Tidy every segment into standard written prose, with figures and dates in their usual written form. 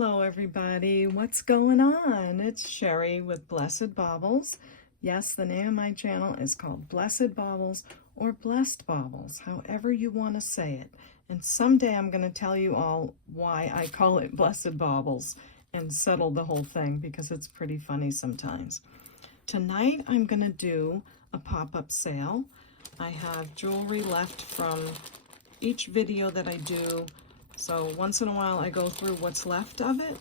Hello everybody, what's going on? It's Sherry with Blessed Baubles. Yes, the name of my channel is called Blessed Baubles or Blessed Baubles, however you want to say it. And someday I'm going to tell you all why I call it Blessed Baubles and settle the whole thing because it's pretty funny sometimes. Tonight I'm going to do a pop-up sale. I have jewelry left from each video that I do. So once in a while I go through what's left of it.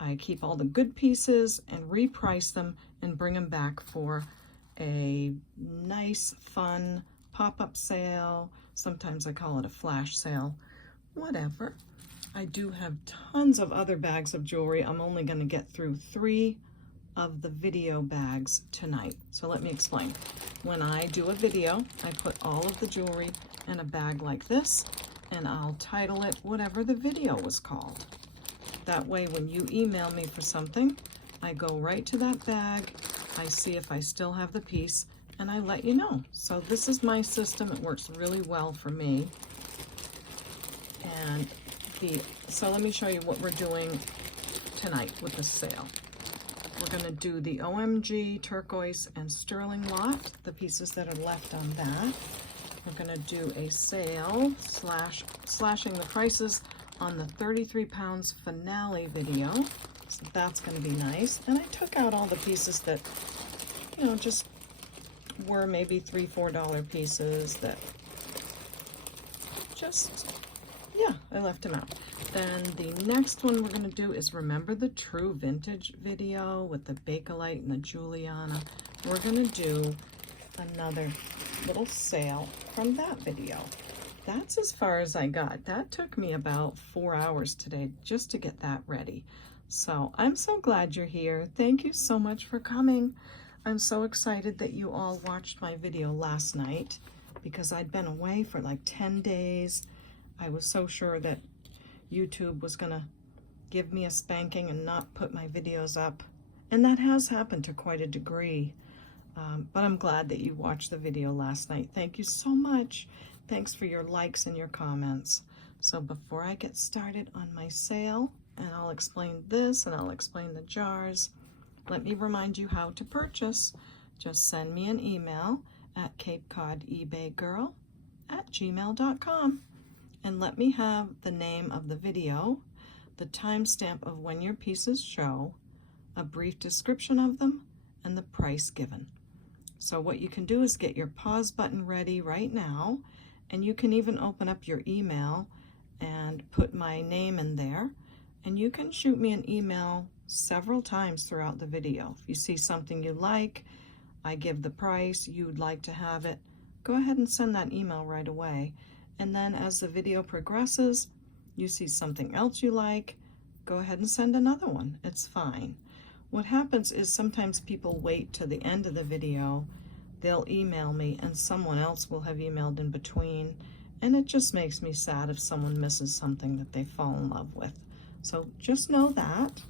I keep all the good pieces and reprice them and bring them back for a nice, fun pop-up sale. Sometimes I call it a flash sale, whatever. I do have tons of other bags of jewelry. I'm only going to get through 3 of the video bags tonight. So let me explain. When I do a video, I put all of the jewelry in a bag like this, and I'll title it whatever the video was called. That way when you email me for something, I go right to that bag, I see if I still have the piece, and I let you know. So this is my system. It works really well for me. And so let me show you what we're doing tonight with the sale. We're going to do the OMG, turquoise, and sterling lot, the pieces that are left on that. We're going to do a sale slashing the prices on the 33 pounds finale video. So that's going to be nice. And I took out all the pieces that, you know, just were maybe $3, $4 pieces that just, yeah, I left them out. Then the next one we're going to do is Remember the True Vintage video with the Bakelite and the Juliana. We're going to do another little sale from that video. That's as far as I got. That took me about 4 hours today just to get that ready. So I'm so glad you're here. Thank you so much for coming. I'm so excited that you all watched my video last night because I'd been away for like 10 days. I was so sure that YouTube was gonna give me a spanking and not put my videos up. And that has happened to quite a degree. But I'm glad that you watched the video last night. Thank you so much. Thanks for your likes and your comments. So before I get started on my sale, and I'll explain this and I'll explain the jars, let me remind you how to purchase. Just send me an email at CapeCodEbayGirl@gmail.com and let me have the name of the video, the timestamp of when your pieces show, a brief description of them, and the price given. So what you can do is get your pause button ready right now, and you can even open up your email and put my name in there, and you can shoot me an email several times throughout the video. If you see something you like, I give the price, you'd like to have it, go ahead and send that email right away. And then as the video progresses, you see something else you like, go ahead and send another one. It's fine. What happens is sometimes people wait to the end of the video, they'll email me and someone else will have emailed in between, and it just makes me sad if someone misses something that they fall in love with. So just know that.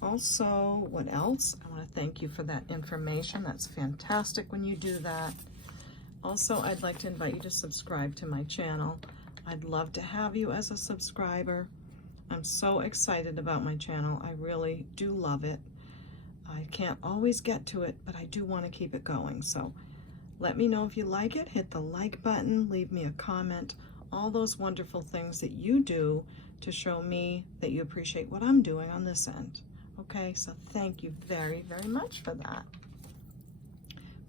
Also, what else? I want to thank you for that information. That's fantastic when you do that. Also, I'd like to invite you to subscribe to my channel. I'd love to have you as a subscriber. I'm so excited about my channel. I really do love it. I can't always get to it, but I do want to keep it going. So let me know if you like it. Hit the like button, leave me a comment, all those wonderful things that you do to show me that you appreciate what I'm doing on this end. Okay, so thank you very, very much for that.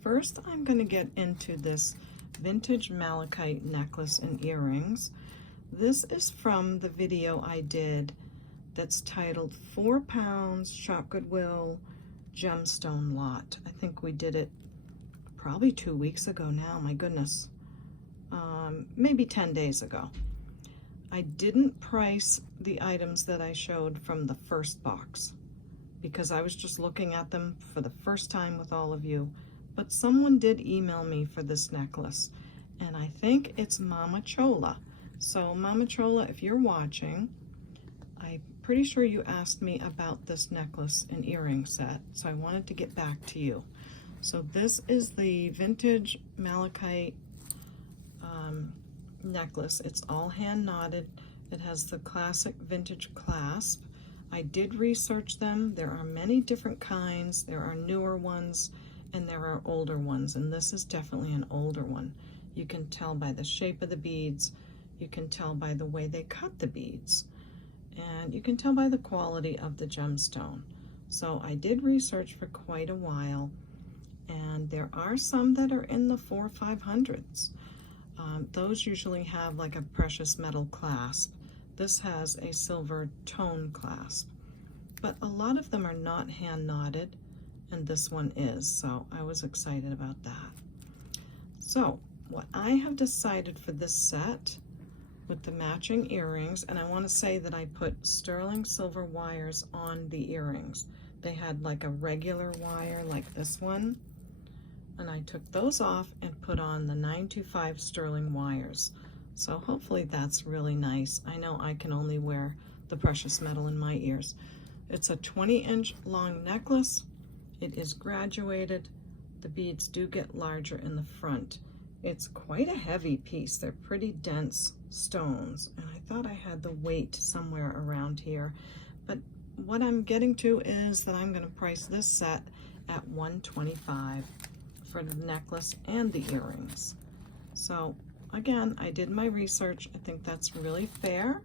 First, I'm going to get into this vintage malachite necklace and earrings. This is from the video I did that's titled 4 pounds Shop Goodwill gemstone lot. I think we did it probably 2 weeks ago now, my goodness. Maybe 10 days ago. I didn't price the items that I showed from the first box because I was just looking at them for the first time with all of you, but someone did email me for this necklace, and I think it's Mama Chola. So Mama Chola, if you're watching, I'm pretty sure you asked me about this necklace and earring set, so I wanted to get back to you. So this is the vintage malachite necklace. It's all hand knotted. It has the classic vintage clasp. I did research them. There are many different kinds. There are newer ones and there are older ones, and this is definitely an older one. You can tell by the shape of the beads. You can tell by the way they cut the beads. And you can tell by the quality of the gemstone. So I did research for quite a while, and there are some that are in the 400s or 500s. Those usually have like a precious metal clasp. This has a silver tone clasp, but a lot of them are not hand knotted, and this one is, so I was excited about that. So what I have decided for this set with the matching earrings, and I want to say that I put sterling silver wires on the earrings. They had like a regular wire like this one, and I took those off and put on the 925 sterling wires. So hopefully that's really nice. I know I can only wear the precious metal in my ears. It's a 20-inch long necklace. It is graduated. The beads do get larger in the front. It's quite a heavy piece. They're pretty dense stones, and I thought I had the weight somewhere around here. But what I'm getting to is that I'm going to price this set at $125 for the necklace and the earrings. So again, I did my research. I think that's really fair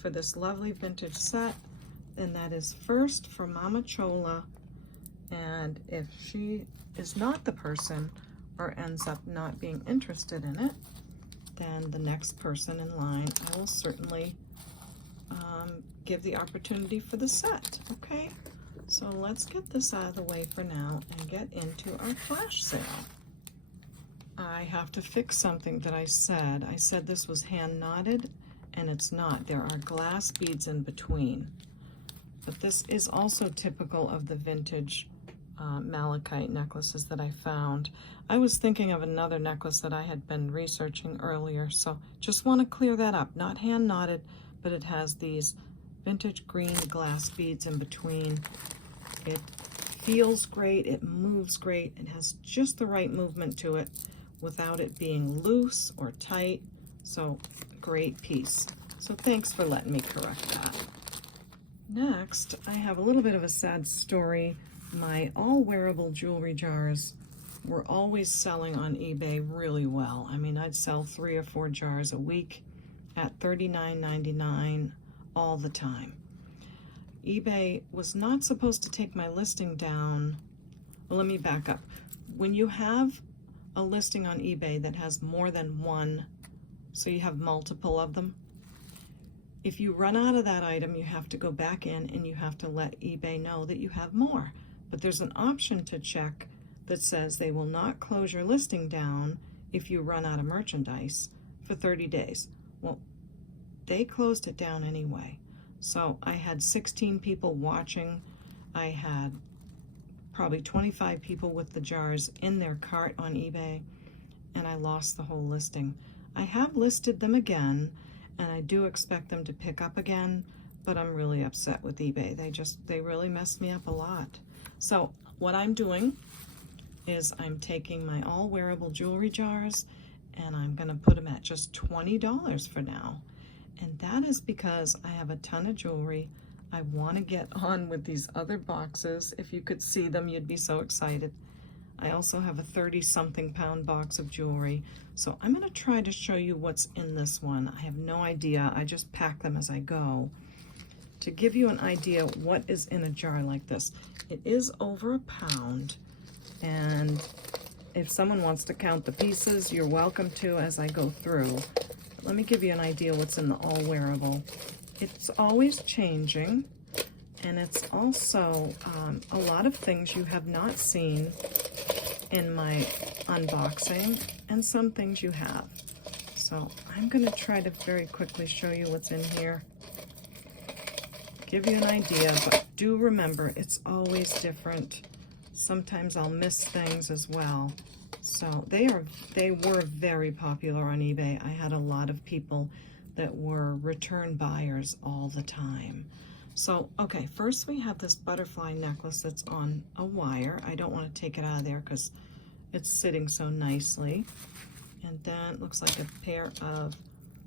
for this lovely vintage set, and that is first for Mama Chola. And if she is not the person or ends up not being interested in it, then the next person in line, I will certainly give the opportunity for the set. Okay, so let's get this out of the way for now and get into our flash sale. I have to fix something that I said. I said this was hand knotted, and it's not. There are glass beads in between. But this is also typical of the vintage malachite necklaces that I found. I was thinking of another necklace that I had been researching earlier, so just want to clear that up. Not hand knotted, but it has these vintage green glass beads in between. It feels great, it moves great, it has just the right movement to it without it being loose or tight. So great piece. So thanks for letting me correct that. Next, I have a little bit of a sad story. My all wearable jewelry jars were always selling on eBay really well. I mean, I'd sell 3 or 4 jars a week at $39.99 all the time. eBay was not supposed to take my listing down. Well, let me back up. When you have a listing on eBay that has more than one, so you have multiple of them, if you run out of that item, you have to go back in and you have to let eBay know that you have more. But there's an option to check that says they will not close your listing down if you run out of merchandise for 30 days. Well, they closed it down anyway. So I had 16 people watching. I had probably 25 people with the jars in their cart on eBay, and I lost the whole listing. I have listed them again, and I do expect them to pick up again, but I'm really upset with eBay. They really messed me up a lot. So what I'm doing is I'm taking my all wearable jewelry jars and I'm gonna put them at just $20 for now. And that is because I have a ton of jewelry. I want to get on with these other boxes. If you could see them, you'd be so excited. I also have a 30-something pound box of jewelry. So I'm going to try to show you what's in this one. I have no idea. I just pack them as I go. To give you an idea what is in a jar like this, it is over a pound. And if someone wants to count the pieces, you're welcome to as I go through. But let me give you an idea what's in the all wearable. It's always changing, and it's also a lot of things you have not seen in my unboxing, and some things you have. So I'm going to try to very quickly show you what's in here, give you an idea, but do remember it's always different. Sometimes I'll miss things as well. So they were very popular on eBay. I had a lot of people that were return buyers all the time. So, okay, first we have this butterfly necklace that's on a wire. I don't want to take it out of there because it's sitting so nicely. And then it looks like a pair of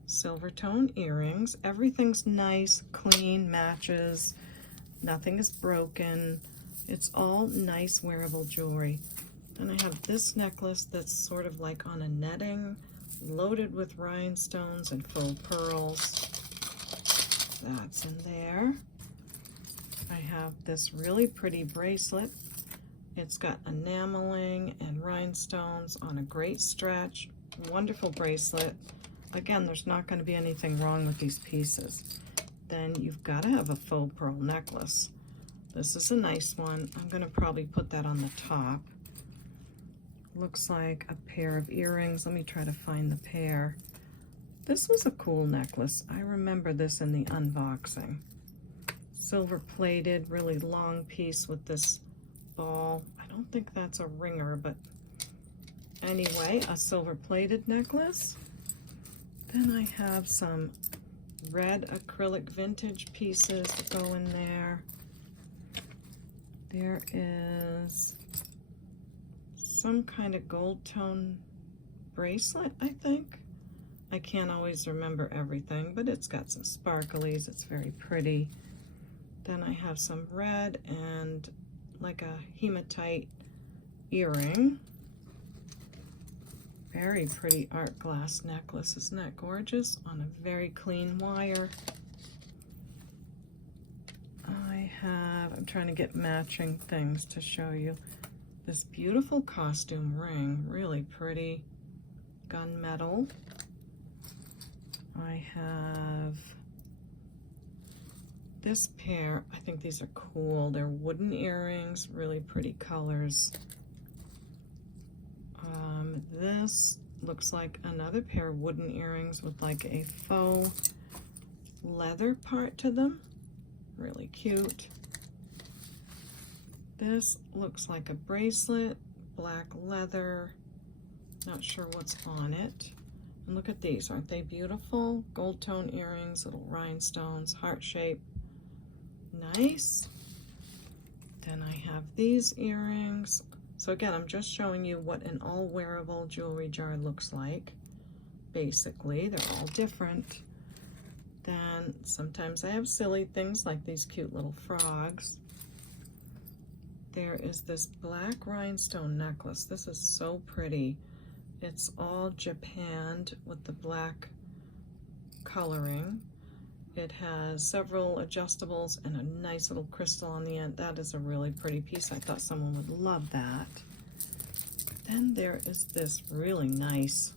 silver tone earrings. Everything's nice, clean, matches. Nothing is broken. It's all nice wearable jewelry. And I have this necklace that's sort of like on a netting, loaded with rhinestones and faux pearls. That's in there. I have this really pretty bracelet. It's got enameling and rhinestones on a great stretch. Wonderful bracelet. Again, there's not going to be anything wrong with these pieces. Then you've got to have a faux pearl necklace. This is a nice one. I'm going to probably put that on the top. Looks like a pair of earrings. Let me try to find the pair. This was a cool necklace. I remember this in the unboxing. Silver plated, really long piece with this ball. I don't think that's a ringer, but anyway, a silver plated necklace. Then I have some red acrylic vintage pieces that go in there. There is some kind of gold tone bracelet, I think. I can't always remember everything, but it's got some sparklies. It's very pretty. Then I have some red and like a hematite earring. Very pretty art glass necklace. Isn't that gorgeous? On a very clean wire. I'm trying to get matching things to show you. This beautiful costume ring, really pretty gunmetal. I have this pair. I think these are cool. They're wooden earrings, really pretty colors. This looks like another pair of wooden earrings with like a faux leather part to them. Really cute. This looks like a bracelet, black leather. Not sure what's on it. And look at these, aren't they beautiful? Gold tone earrings, little rhinestones, heart shape. Nice. Then I have these earrings. So again, I'm just showing you what an all wearable jewelry jar looks like. Basically, they're all different. Then sometimes I have silly things like these cute little frogs. There is this black rhinestone necklace. This is so pretty. It's all japanned with the black coloring. It has several adjustables and a nice little crystal on the end. That is a really pretty piece. I thought someone would love that. Then there is this really nice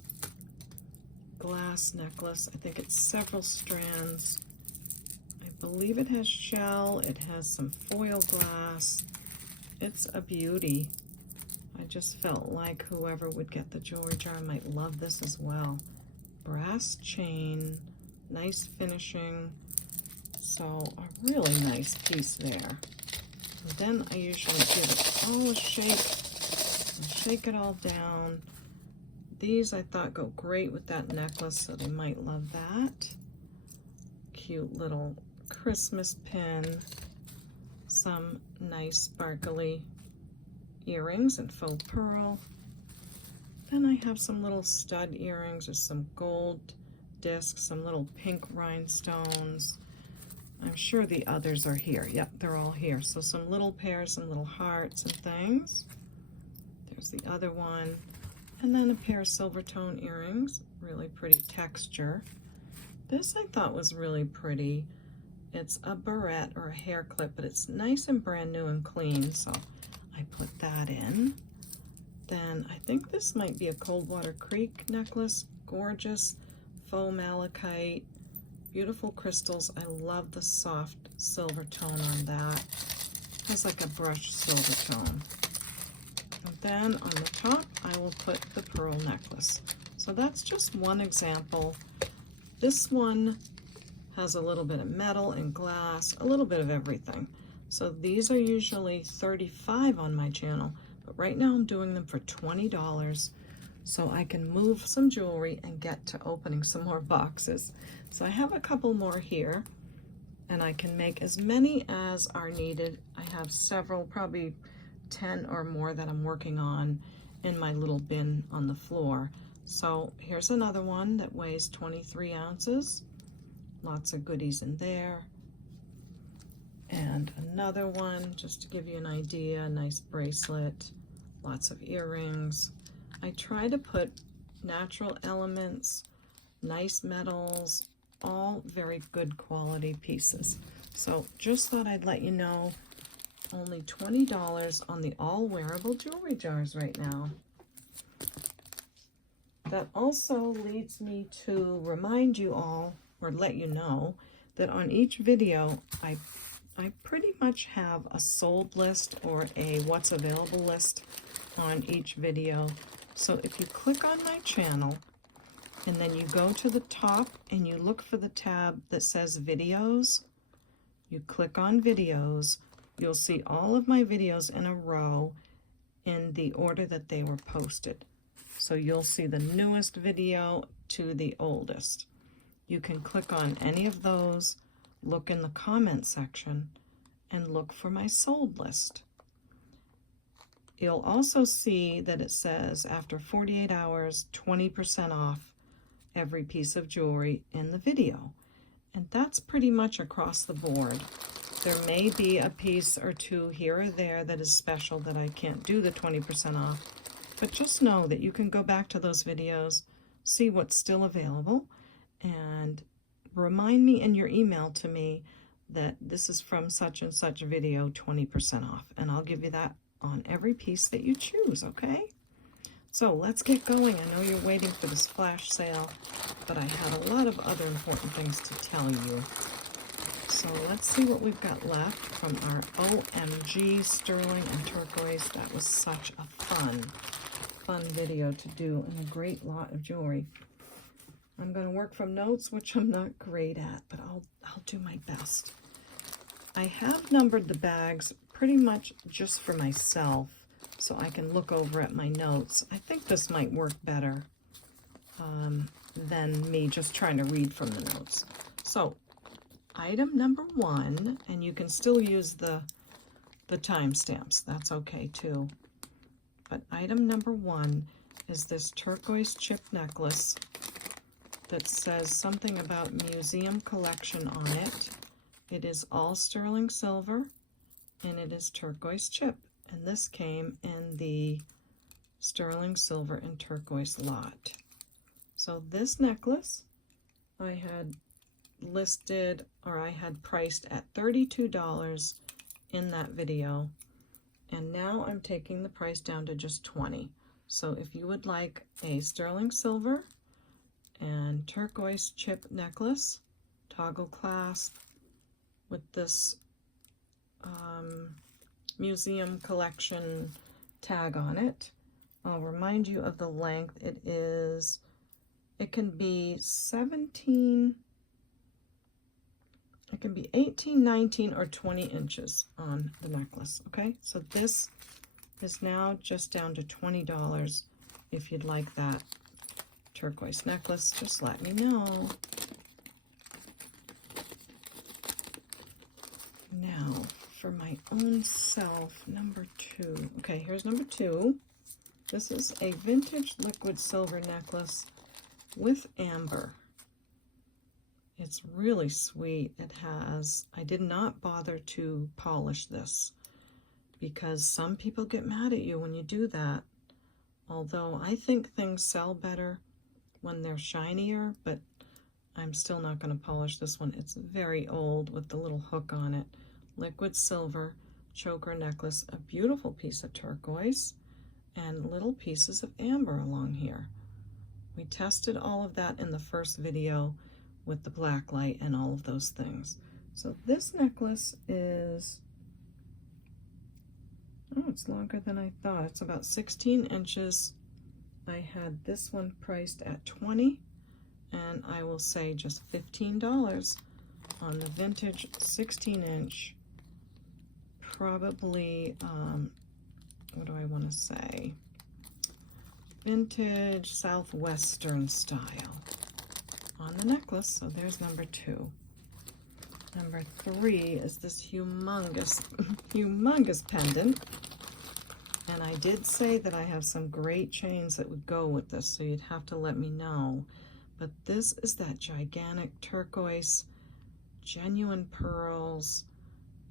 glass necklace. I think it's several strands. I believe it has shell. It has some foil glass. It's a beauty. I just felt like whoever would get the jewelry jar might love this as well. Brass chain, nice finishing. So a really nice piece there. And then I usually give it all a shake and shake it all down. These I thought go great with that necklace, so they might love that. Cute little Christmas pin. Some nice sparkly earrings and faux pearl. Then I have some little stud earrings with some gold discs, some little pink rhinestones. I'm sure the others are here. Yep, they're all here. So some little pairs, some little hearts and things. There's the other one. And then a pair of silver tone earrings, really pretty texture. This I thought was really pretty. It's a barrette or a hair clip, but it's nice and brand new and clean, so I put that in. Then I think this might be a Coldwater Creek necklace. Gorgeous faux malachite, beautiful crystals. I love the soft silver tone on that. It has like a brushed silver tone. And then on the top, I will put the pearl necklace. So that's just one example. This one has a little bit of metal and glass, a little bit of everything. So these are usually $35 on my channel, but right now I'm doing them for $20 so I can move some jewelry and get to opening some more boxes. So I have a couple more here, and I can make as many as are needed. I have several, probably 10 or more that I'm working on in my little bin on the floor. So here's another one that weighs 23 ounces. Lots of goodies in there. And And another one, just to give you an idea, a nice bracelet, lots of earrings. I try to put natural elements, nice metals, all very good quality pieces. So just thought I'd let you know, only $20 on the all wearable jewelry jars right now. That also leads me to remind you all, or let you know, that on each video I pretty much have a sold list or a what's available list on each video. So if you click on my channel and then you go to the top and you look for the tab that says videos, you click on videos, you'll see all of my videos in a row in the order that they were posted. So you'll see the newest video to the oldest. You can click on any of those, look in the comment section, and look for my sold list. You'll also see that it says after 48 hours, 20% off every piece of jewelry in the video. And that's pretty much across the board. There may be a piece or two here or there that is special that I can't do the 20% off, but just know that you can go back to those videos, see what's still available, and remind me in your email to me that this is from such and such video, 20% off, and I'll give you that on every piece that you choose, okay? So let's get going. I know you're waiting for this flash sale, but I have a lot of other important things to tell you. So let's see what we've got left from our OMG sterling and turquoise. That was such a fun video to do, and a great lot of jewelry. I'm going to work from notes, which I'm not great at, but I'll do my best. I have numbered the bags pretty much just for myself, so I can look over at my notes. I think this might work better than me just trying to read from the notes. So item number 1, and you can still use the timestamps. That's okay too. But item number 1 is this turquoise chip necklace that says something about museum collection on it. It is all sterling silver and it is turquoise chip. And this came in the sterling silver and turquoise lot. So this necklace I had listed, or I had priced at $32 in that video. And now I'm taking the price down to just $20. So if you would like a sterling silver and turquoise chip necklace, toggle clasp with this museum collection tag on it, I'll remind you of the length. It can be 18, 19, or 20 inches on the necklace, okay? So this is now just down to $20. If you'd like that turquoise necklace, just let me know. Now, for my own self, number 2. Okay, here's number 2. This is a vintage liquid silver necklace with amber. It's really sweet. I did not bother to polish this because some people get mad at you when you do that. Although I think things sell better when they're shinier, but I'm still not going to polish this one. It's very old with the little hook on it. Liquid silver choker necklace, a beautiful piece of turquoise, and little pieces of amber along here. We tested all of that in the first video with the black light and all of those things. So this necklace is, oh, it's longer than I thought. It's about 16 inches. I had this one priced at $20, and I will say just $15 on the vintage 16-inch, probably, what do I want to say? Vintage Southwestern style on the necklace. So there's number 2. Number 3 is this humongous pendant. And I did say that I have some great chains that would go with this, so you'd have to let me know. But this is that gigantic turquoise, genuine pearls,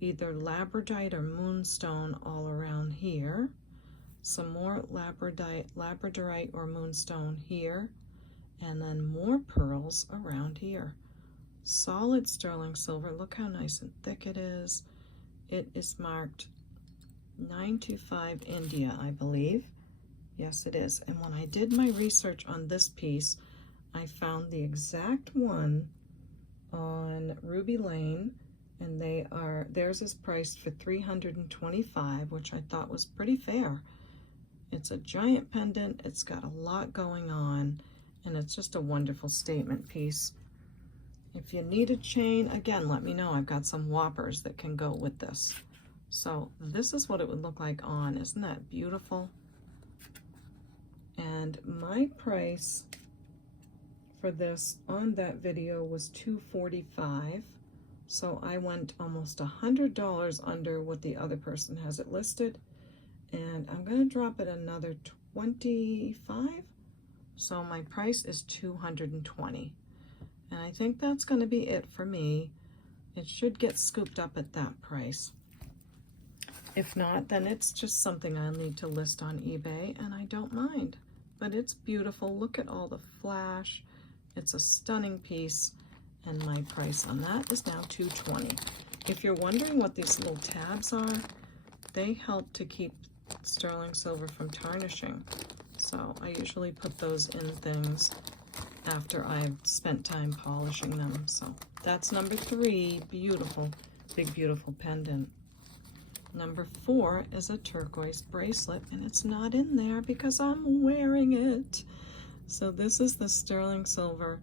either labradorite or moonstone all around here. Some more labradorite or moonstone here, and then more pearls around here. Solid sterling silver. Look how nice and thick it is. It is marked 925 India, I believe. Yes, it is. And when I did my research on this piece, I found the exact one on Ruby Lane, and theirs is priced for $325, which I thought was pretty fair. It's a giant pendant, it's got a lot going on, and it's just a wonderful statement piece. If you need a chain, again, let me know. I've got some whoppers that can go with this. So this is what it would look like on. Isn't that beautiful? And my price for this on that video was $245. So I went almost $100 under what the other person has it listed. And I'm going to drop it another 25. So my price is $220. And I think that's going to be it for me. It should get scooped up at that price. If not, then it's just something I'll need to list on eBay, and I don't mind. But it's beautiful. Look at all the flash. It's a stunning piece, and my price on that is now $220. If you're wondering what these little tabs are, they help to keep sterling silver from tarnishing. So I usually put those in things after I've spent time polishing them. So that's number 3, beautiful, big beautiful pendant. Number 4 is a turquoise bracelet, and it's not in there because I'm wearing it. So this is the sterling silver,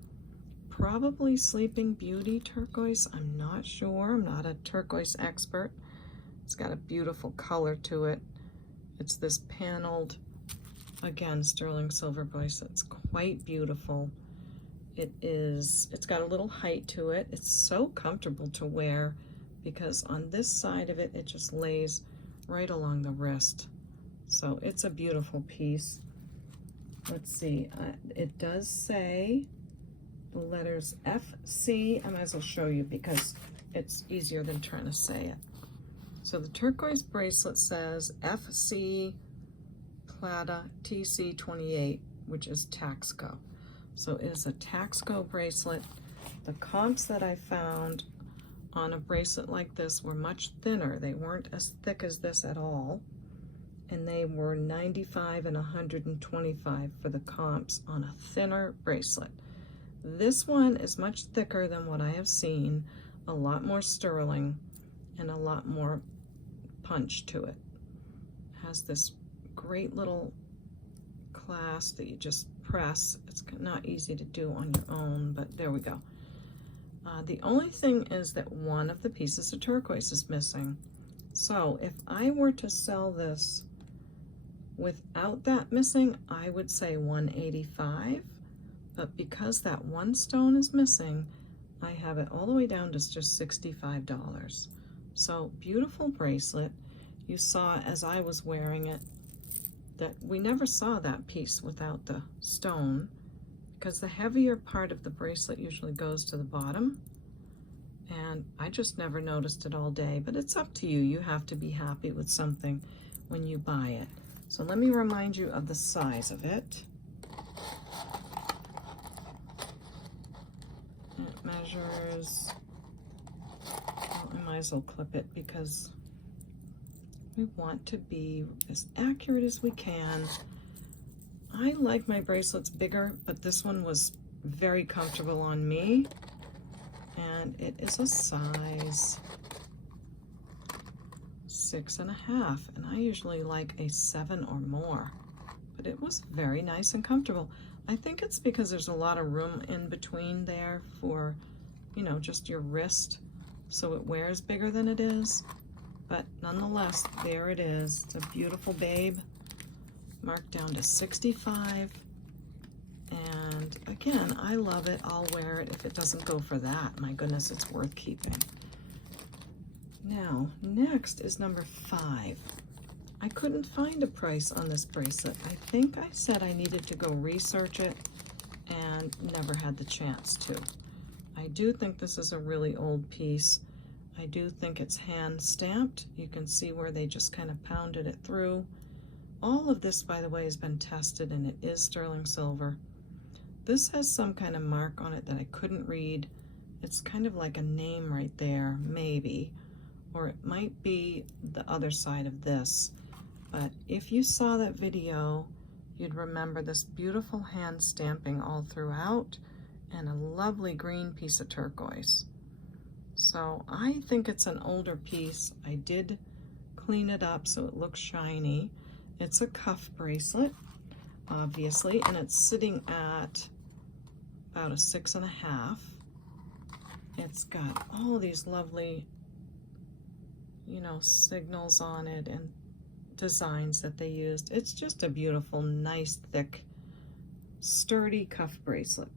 probably Sleeping Beauty turquoise. I'm not sure, I'm not a turquoise expert. It's got a beautiful color to it. It's this paneled, again, sterling silver bracelet. It's quite beautiful. It's got a little height to it. It's so comfortable to wear because on this side of it, it just lays right along the wrist. So it's a beautiful piece. Let's see, it does say the letters FC. I might as well show you because it's easier than trying to say it. So the turquoise bracelet says FC Plata TC28, which is Taxco. So it is a Taxco bracelet. The comps that I found on a bracelet like this were much thinner. They weren't as thick as this at all. And they were 95 and 125 for the comps on a thinner bracelet. This one is much thicker than what I have seen, a lot more sterling and a lot more punch to it. It has this great little clasp that you just press. It's not easy to do on your own, but there we go. The only thing is that one of the pieces of turquoise is missing. So if I were to sell this without that missing, I would say $185, but because that one stone is missing, I have it all the way down to just $65. So beautiful bracelet. You saw as I was wearing it that we never saw that piece without the stone, because the heavier part of the bracelet usually goes to the bottom, and I just never noticed it all day. But it's up to you. You have to be happy with something when you buy it. So let me remind you of the size of it. It measures, well, I might as well clip it because we want to be as accurate as we can. I like my bracelets bigger, but this one was very comfortable on me. And it is a size 6.5, and I usually like a 7 or more, but it was very nice and comfortable. I think it's because there's a lot of room in between there for, you know, just your wrist, so it wears bigger than it is. But nonetheless, there it is. It's a beautiful babe, marked down to 65. And again, I love it. I'll wear it if it doesn't go for that. My goodness, it's worth keeping. Now, next is number 5. I couldn't find a price on this bracelet. I think I said I needed to go research it and never had the chance to. I do think this is a really old piece. I do think it's hand stamped. You can see where they just kind of pounded it through. All of this, by the way, has been tested and it is sterling silver. This has some kind of mark on it that I couldn't read. It's kind of like a name right there, maybe, or it might be the other side of this. But if you saw that video, you'd remember this beautiful hand stamping all throughout and a lovely green piece of turquoise. So I think it's an older piece. I did clean it up so it looks shiny. It's a cuff bracelet, obviously, and it's sitting at about a 6.5. It's got all these lovely, you know, signals on it and designs that they used. It's just a beautiful, nice, thick, sturdy cuff bracelet.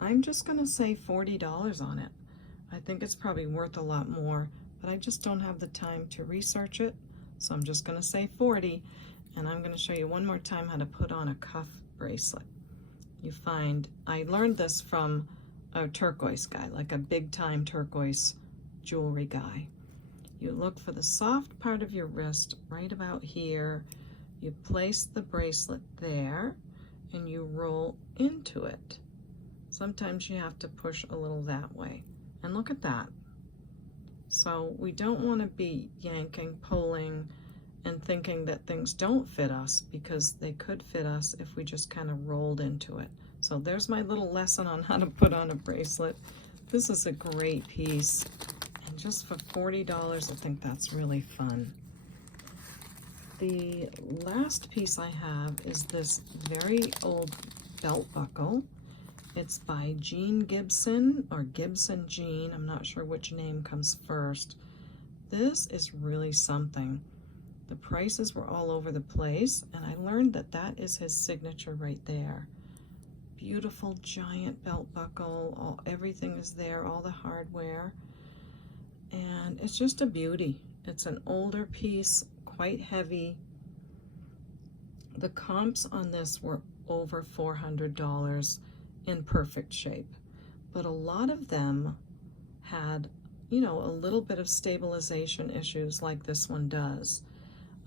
I'm just gonna say $40 on it. I think it's probably worth a lot more, but I just don't have the time to research it, so I'm just gonna say 40, and I'm gonna show you one more time how to put on a cuff bracelet. You find, I learned this from a turquoise guy, like a big-time turquoise jewelry guy. You look for the soft part of your wrist right about here, you place the bracelet there, and you roll into it. Sometimes you have to push a little that way. And look at that. So we don't want to be yanking, pulling, and thinking that things don't fit us, because they could fit us if we just kind of rolled into it. So there's my little lesson on how to put on a bracelet. This is a great piece. And just for $40, I think that's really fun. The last piece I have is this very old belt buckle. It's by Jean Gibson, or Gibson Jean. I'm not sure which name comes first. This is really something. The prices were all over the place, and I learned that that is his signature right there. Beautiful giant belt buckle. Everything is there, all the hardware. And it's just a beauty. It's an older piece, quite heavy. The comps on this were over $400. In perfect shape, but a lot of them had, you know, a little bit of stabilization issues like this one does.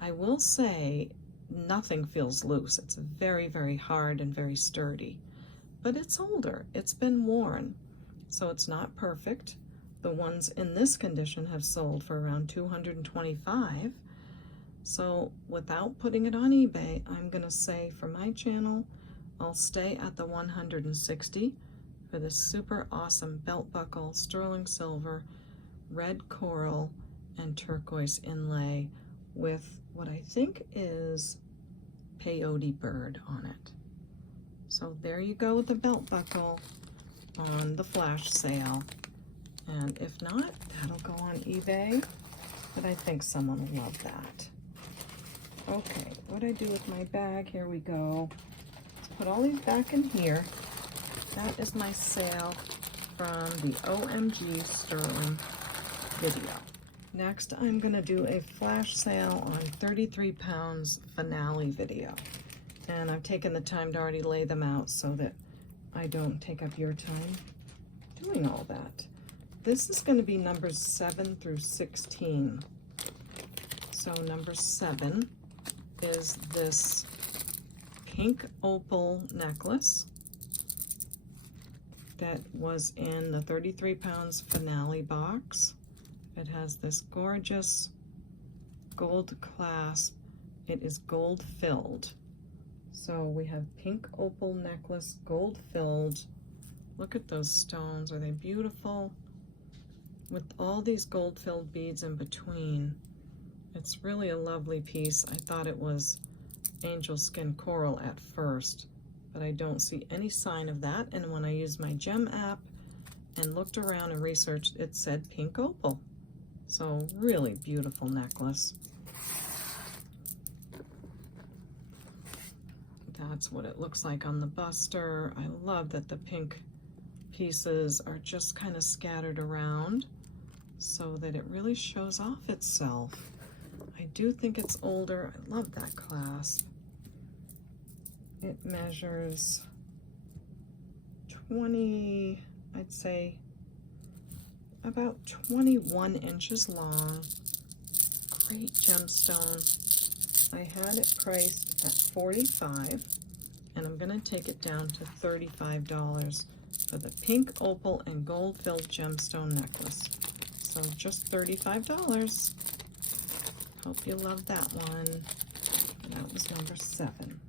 I will say nothing feels loose. It's very, very hard and very sturdy, but it's older. It's been worn, so it's not perfect. The ones in this condition have sold for around $225. So without putting it on eBay, I'm gonna say for my channel, I'll stay at the $160 for this super awesome belt buckle, sterling silver, red coral, and turquoise inlay with what I think is peyote bird on it. So there you go with the belt buckle on the flash sale. And if not, that'll go on eBay, but I think someone will love that. Okay, what do I do with my bag? Here we go. Put all these back in here. That is my sale from the OMG Sterling video. Next, I'm gonna do a flash sale on 33 pounds finale video. And I've taken the time to already lay them out so that I don't take up your time doing all that. This is gonna be numbers 7 through 16. So number 7 is this pink opal necklace that was in the 33 pounds finale box. It has this gorgeous gold clasp. It is gold filled. So we have pink opal necklace, gold filled. Look at those stones. Are they beautiful? With all these gold filled beads in between. It's really a lovely piece. I thought it was angel skin coral at first, but I don't see any sign of that. And when I used my gem app and looked around and researched, it said pink opal. So really beautiful necklace. That's what it looks like on the buster. I love that the pink pieces are just kind of scattered around so that it really shows off itself. I do think it's older. I love that clasp. It measures 20, I'd say about 21 inches long. Great gemstone. I had it priced at $45, and I'm going to take it down to $35 for the pink opal and gold filled gemstone necklace. So just $35. Hope you love that one. And that was number 7.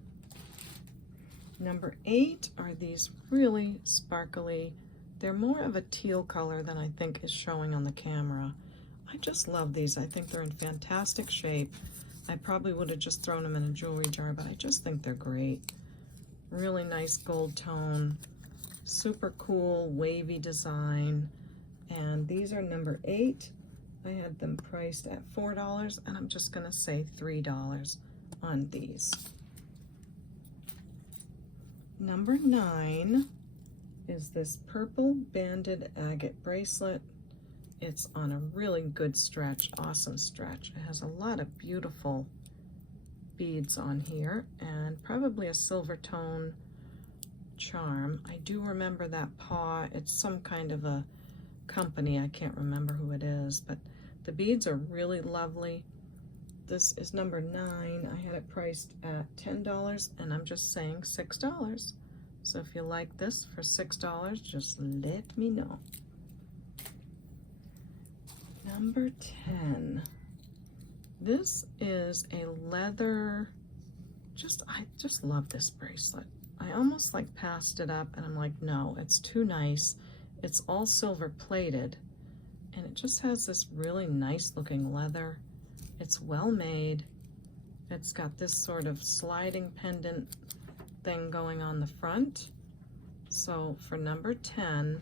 Number 8 are these really sparkly. They're more of a teal color than I think is showing on the camera. I just love these. I think they're in fantastic shape. I probably would have just thrown them in a jewelry jar, but I just think they're great. Really nice gold tone, super cool wavy design. And these are number 8. I had them priced at $4, and I'm just gonna say $3 on these. Number 9 is this purple banded agate bracelet. It's on a really good stretch, awesome stretch. It has a lot of beautiful beads on here and probably a silver tone charm. I do remember that paw. It's some kind of a company. I can't remember who it is, but the beads are really lovely. This is number 9. I had it priced at $10, and I'm just saying $6. So if you like this for $6, just let me know. Number 10. This is a leather, I just love this bracelet. I almost like passed it up, and I'm like, no, it's too nice. It's all silver plated, and it just has this really nice looking leather. It's well made. It's got this sort of sliding pendant thing going on the front. So for number 10,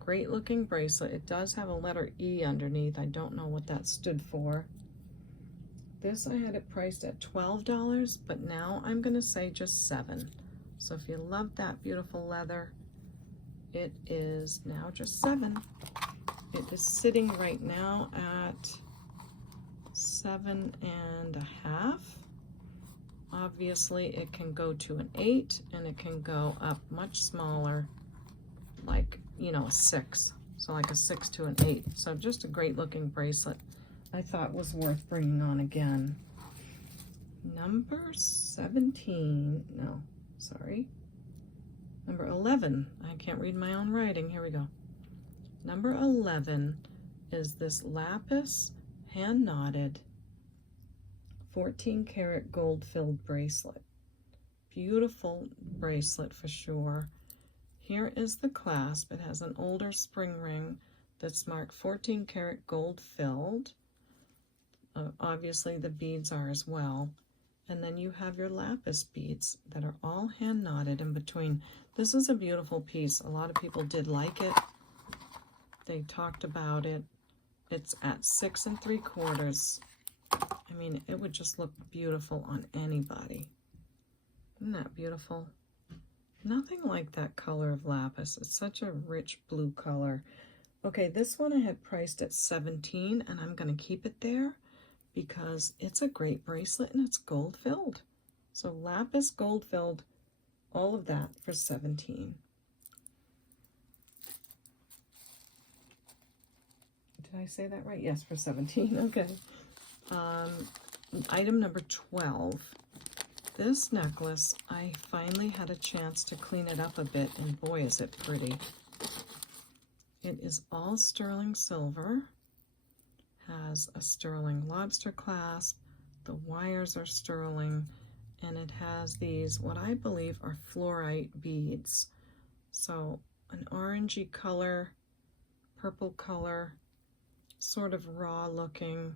great looking bracelet. It does have a letter E underneath. I don't know what that stood for. This I had it priced at $12, but now I'm gonna say just $7. So if you love that beautiful leather, it is now just $7. It is sitting right now at $7.50. Obviously it can go to an 8, and it can go up much smaller, like, you know, a 6. So like a 6 to an 8. So just a great looking bracelet. I thought was worth bringing on again. Number 17, no, sorry. Number 11, I can't read my own writing, here we go. Number 11 is this lapis hand knotted 14 karat gold filled bracelet. Beautiful bracelet for sure. Here is the clasp. It has an older spring ring that's marked 14 karat gold filled. Obviously the beads are as well. And then you have your lapis beads that are all hand knotted in between. This is a beautiful piece. A lot of people did like it. They talked about it. It's at 6 3/4. I mean, it would just look beautiful on anybody. Isn't that beautiful? Nothing like that color of lapis. It's such a rich blue color. Okay, this one I had priced at $17, and I'm going to keep it there because it's a great bracelet and it's gold filled. So lapis gold filled, all of that for $17. Did I say that right? Yes, for $17. Okay. Item number 12. This necklace, I finally had a chance to clean it up a bit, and boy, is it pretty. It is all sterling silver, has a sterling lobster clasp, the wires are sterling, and it has these, what I believe are fluorite beads. So an orangey color, purple color, sort of raw looking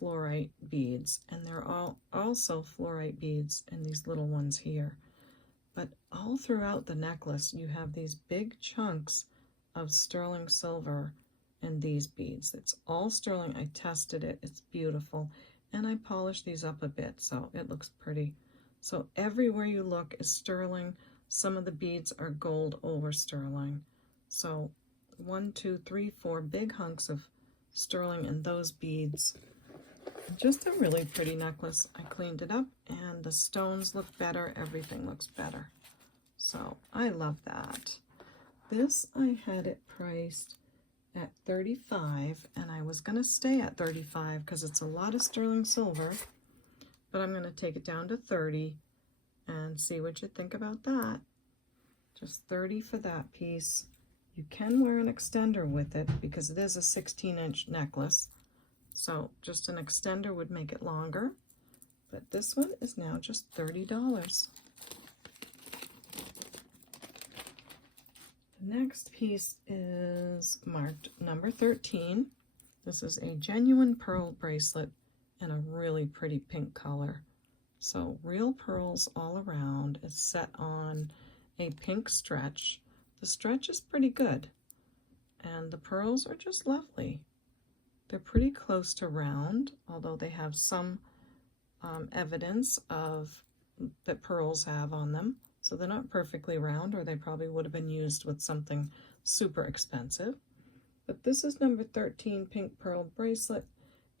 fluorite beads, and they're all also fluorite beads in these little ones here. But all throughout the necklace you have these big chunks of sterling silver in these beads. It's all sterling. I tested it. It's beautiful, and I polished these up a bit, so it looks pretty. So everywhere you look is sterling. Some of the beads are gold over sterling. So 1, 2, 3, 4 big hunks of sterling in those beads. Just a really pretty necklace. I cleaned it up, and the stones look better. Everything looks better. So I love that. This, I had it priced at 35, and I was going to stay at 35 because it's a lot of sterling silver, but I'm going to take it down to 30 and see what you think about that. Just 30 for that piece. You can wear an extender with it because it is a 16-inch necklace, so just an extender would make it longer, but this one is now just $30. The next piece is marked number 13. This is a genuine pearl bracelet in a really pretty pink color. So real pearls all around. It's set on a pink stretch. The stretch is pretty good, and the pearls are just lovely. They're pretty close to round, although they have some evidence of that pearls have on them. So they're not perfectly round, or they probably would have been used with something super expensive. But this is number 13 pink pearl bracelet,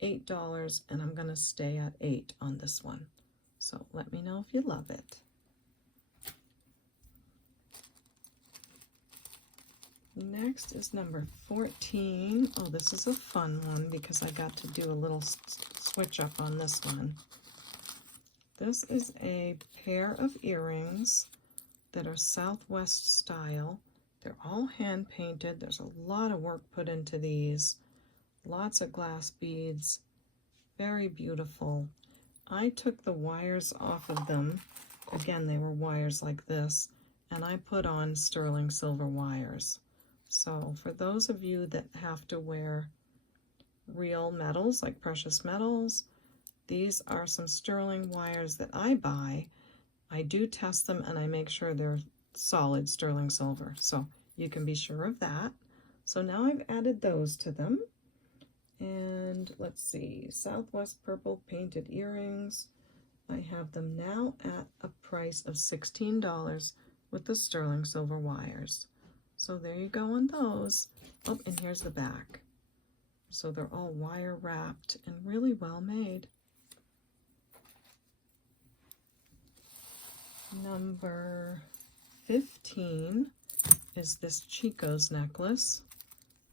$8, and I'm going to stay at 8 on this one. So let me know if you love it. Next is number 14. Oh, this is a fun one because I got to do a little switch up on this one. This is a pair of earrings that are Southwest style. They're all hand painted. There's a lot of work put into these. Lots of glass beads. Very beautiful. I took the wires off of them. Again, they were wires like this, and I put on sterling silver wires. So for those of you that have to wear real metals, like precious metals, these are some sterling wires that I buy. I do test them and I make sure they're solid sterling silver, so you can be sure of that. So now I've added those to them. And let's see, Southwest purple painted earrings. I have them now at a price of $16 with the sterling silver wires. So there you go on those. Oh, and here's the back. So they're all wire wrapped and really well made. Number 15 is this Chico's necklace.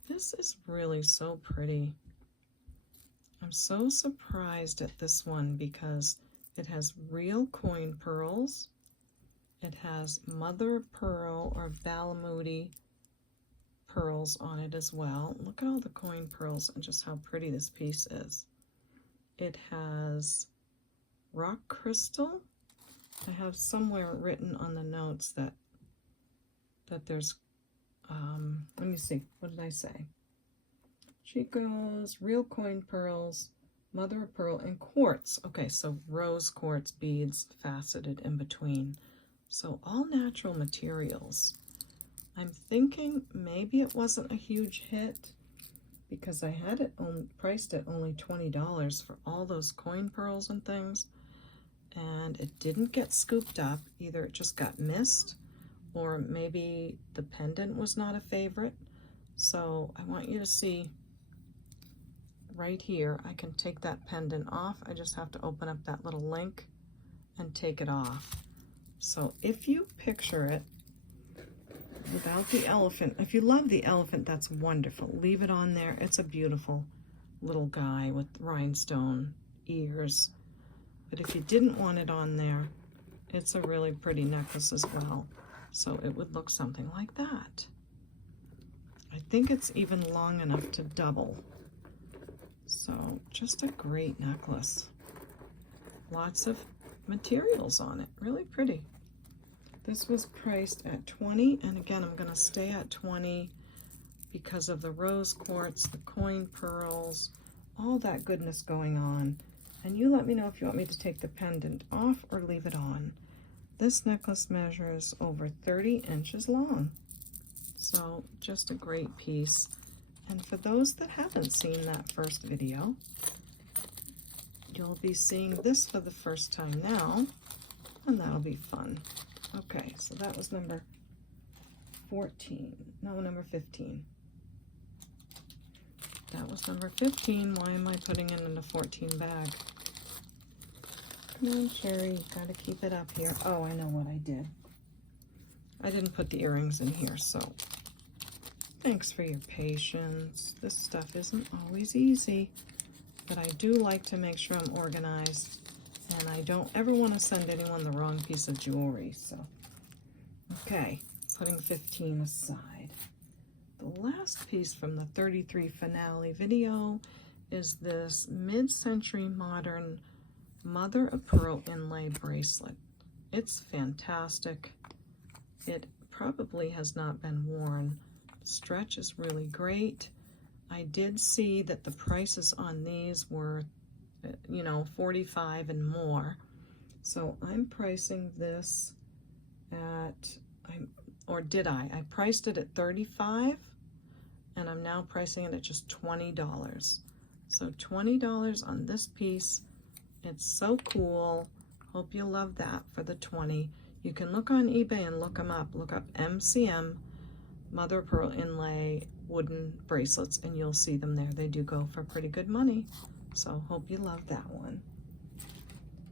This is really so pretty. I'm so surprised at this one because it has real coin pearls. It has mother of pearl or Balamoody pearls on it as well. Look at all the coin pearls and just how pretty this piece is. It has rock crystal. I have somewhere written on the notes that there's, let me see, what did I say? Chico's, real coin pearls, mother of pearl, and quartz. Okay, so rose quartz beads faceted in between. So all natural materials. I'm thinking maybe it wasn't a huge hit because I had it priced at only $20 for all those coin pearls and things. And it didn't get scooped up. Either it just got missed or maybe the pendant was not a favorite. So I want you to see right here, I can take that pendant off. I just have to open up that little link and take it off. So if you picture it without the elephant, if you love the elephant, that's wonderful. Leave it on there. It's a beautiful little guy with rhinestone ears. But if you didn't want it on there, it's a really pretty necklace as well. So it would look something like that. I think it's even long enough to double. So just a great necklace. Lots of materials on it, really pretty. This was priced at $20, and again, I'm going to stay at $20 because of the rose quartz, the coin pearls, all that goodness going on. And you let me know if you want me to take the pendant off or leave it on. This necklace measures over 30 inches long. So just a great piece. And for those that haven't seen that first video, you'll be seeing this for the first time now, and that'll be fun. Okay, so that was number 14. No, number 15. That was number 15. Why am I putting it in a 14 bag? Come on, Sherry, you've got to keep it up here. Oh, I know what I did. I didn't put the earrings in here, so Thanks for your patience. This stuff isn't always easy, but I do like to make sure I'm organized, and I don't ever want to send anyone the wrong piece of jewelry. So, okay, putting 15 aside. The last piece from the 33 finale video is this mid-century modern mother of pearl inlay bracelet. It's fantastic. It probably has not been worn. Stretch is really great. I did see that the prices on these were, you know, $45 and more. So I'm pricing this at, I priced it at $35, and I'm now pricing it at just $20. So $20 on this piece. It's so cool. Hope you love that for the 20. You can look on eBay and look them up. Look up MCM, Mother of Pearl Inlay wooden bracelets, and you'll see them there. They do go for pretty good money. So hope you love that one.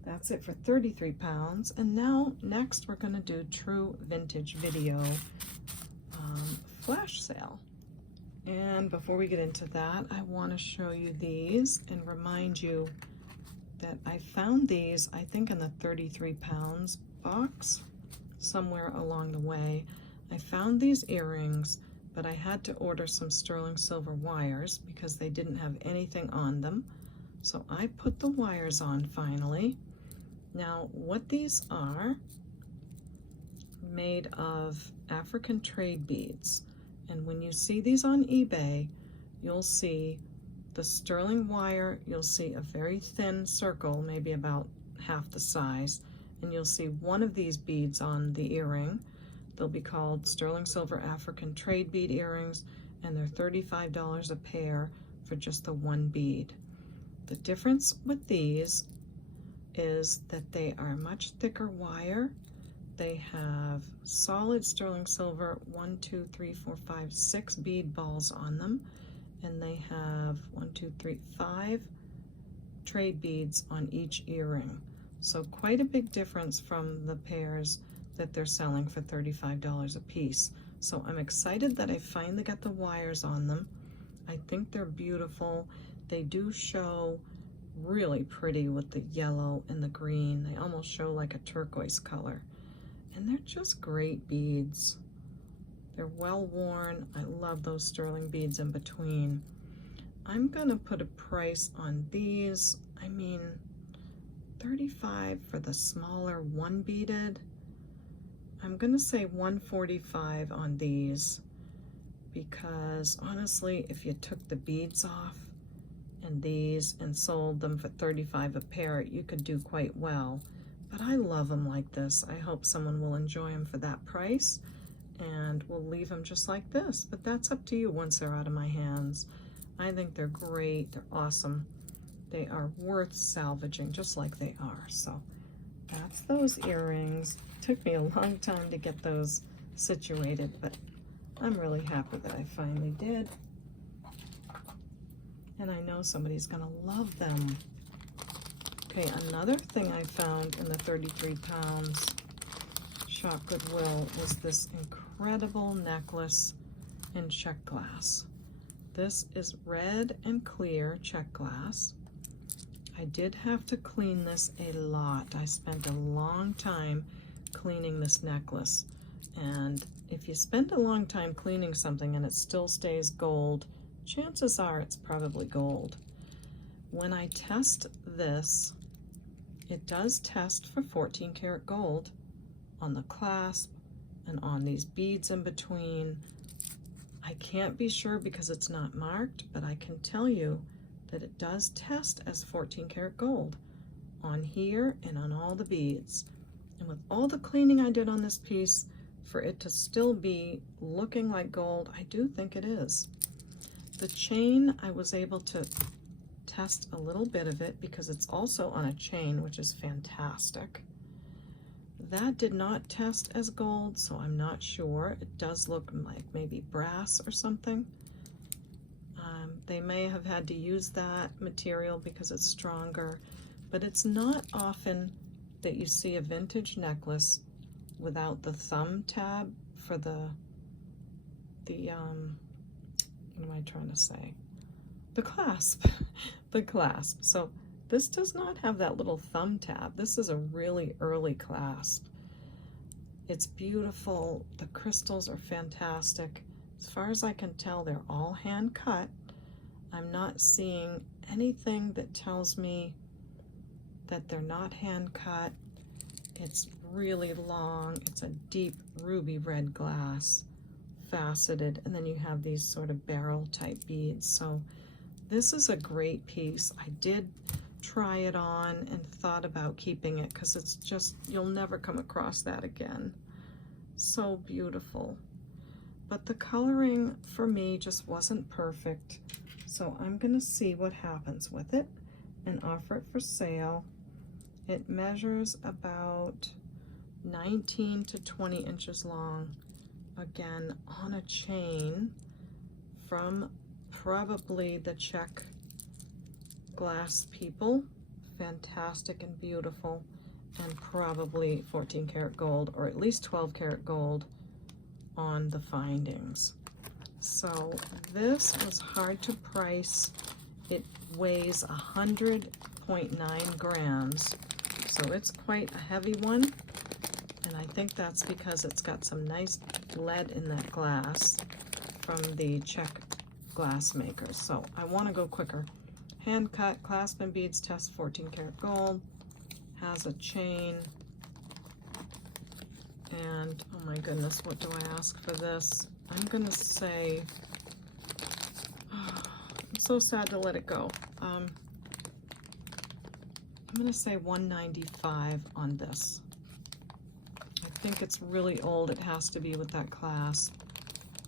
That's it for 33 pounds. And now next we're going to do true vintage video flash sale. And before we get into that, I want to show you these and remind you that I found these, I think, in the 33 pounds box somewhere along the way. I found these earrings, but I had to order some sterling silver wires because they didn't have anything on them. So I put the wires on finally. Now, what these are, made of African trade beads. And when you see these on eBay, you'll see the sterling wire, you'll see a very thin circle, maybe about half the size, and you'll see one of these beads on the earring. They'll be called sterling silver African trade bead earrings, and they're $35 a pair for just the one bead. The difference with these is that they are much thicker wire. They have solid sterling silver 1, 2, 3, 4, 5, 6 bead balls on them, and they have 1, 2, 3, 5 trade beads on each earring. So quite a big difference from the pairs that they're selling for $35 a piece. So I'm excited that I finally got the wires on them. I think they're beautiful. They do show really pretty with the yellow and the green. They almost show like a turquoise color. And they're just great beads. They're well worn. I love those sterling beads in between. I'm gonna put a price on these. I mean, $35 for the smaller one beaded. I'm gonna say $145 on these, because honestly, if you took the beads off and these and sold them for $35 a pair, you could do quite well. But I love them like this. I hope someone will enjoy them for that price, and we'll leave them just like this. But that's up to you once they're out of my hands. I think they're great. They're awesome. They are worth salvaging just like they are. So that's those earrings. Took me a long time to get those situated, but I'm really happy that I finally did. And I know somebody's gonna love them. Okay, another thing I found in the 33 pounds shop Goodwill was this incredible necklace in Czech glass. This is red and clear Czech glass. I did have to clean this a lot. I spent a long time cleaning this necklace. And if you spend a long time cleaning something and it still stays gold, chances are it's probably gold. When I test this, it does test for 14 karat gold on the clasp and on these beads in between. I can't be sure because it's not marked, but I can tell you that it does test as 14 karat gold on here and on all the beads. And with all the cleaning I did on this piece, for it to still be looking like gold, I do think it is. The chain, I was able to test a little bit of it because it's also on a chain, which is fantastic. That did not test as gold, so I'm not sure. It does look like maybe brass or something. They may have had to use that material because it's stronger, but it's not often that you see a vintage necklace without the thumb tab for the what am I trying to say? The clasp, the clasp. So this does not have that little thumb tab. This is a really early clasp. It's beautiful. The crystals are fantastic. As far as I can tell, they're all hand cut. I'm not seeing anything that tells me that they're not hand cut. It's really long. It's a deep ruby red glass, faceted, and then you have these sort of barrel type beads. So this is a great piece. I did try it on and thought about keeping it because it's just, you'll never come across that again. So beautiful. But the coloring for me just wasn't perfect. So I'm gonna see what happens with it and offer it for sale. It measures about 19 to 20 inches long. Again, on a chain from probably the Czech glass people. Fantastic and beautiful, and probably 14 karat gold, or at least 12 karat gold on the findings. So this was hard to price. It weighs 100.9 grams, so it's quite a heavy one, and I think that's because it's got some nice lead in that glass from the Czech glass makers. So I want to go quicker. Hand cut, clasp and beads, test 14 karat gold, has a chain, and oh my goodness, what do I ask for this? I'm gonna say, I'm so sad to let it go. I'm gonna say $195 on this. I think it's really old. It has to be with that clasp.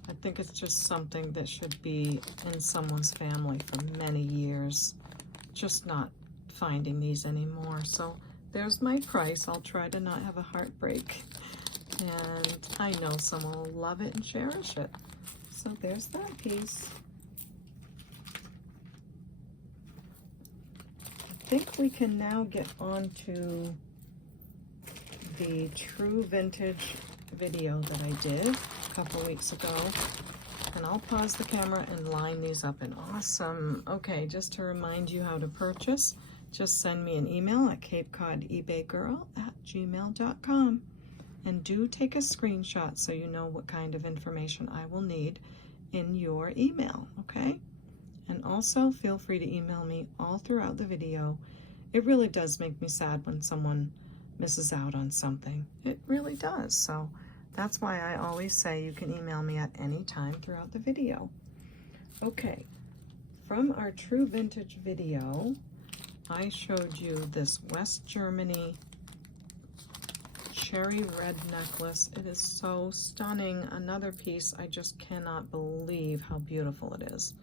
I think it's just something that should be in someone's family for many years. Just not finding these anymore. So there's my price. I'll try to not have a heartbreak. And I know someone will love it and cherish it. So there's that piece. I think we can now get on to the true vintage video that I did a couple weeks ago, and I'll pause the camera and line these up in awesome. Okay, just to remind you how to purchase, just send me an email at CapeCodEbayGirl@gmail.com, and do take a screenshot so you know what kind of information I will need in your email, okay? And also feel free to email me all throughout the video. It really does make me sad when someone misses out on something. It really does. So that's why I always say you can email me at any time throughout the video. Okay, from our true vintage video, I showed you this West Germany cherry red necklace. It is so stunning. Another piece, I just cannot believe how beautiful it is.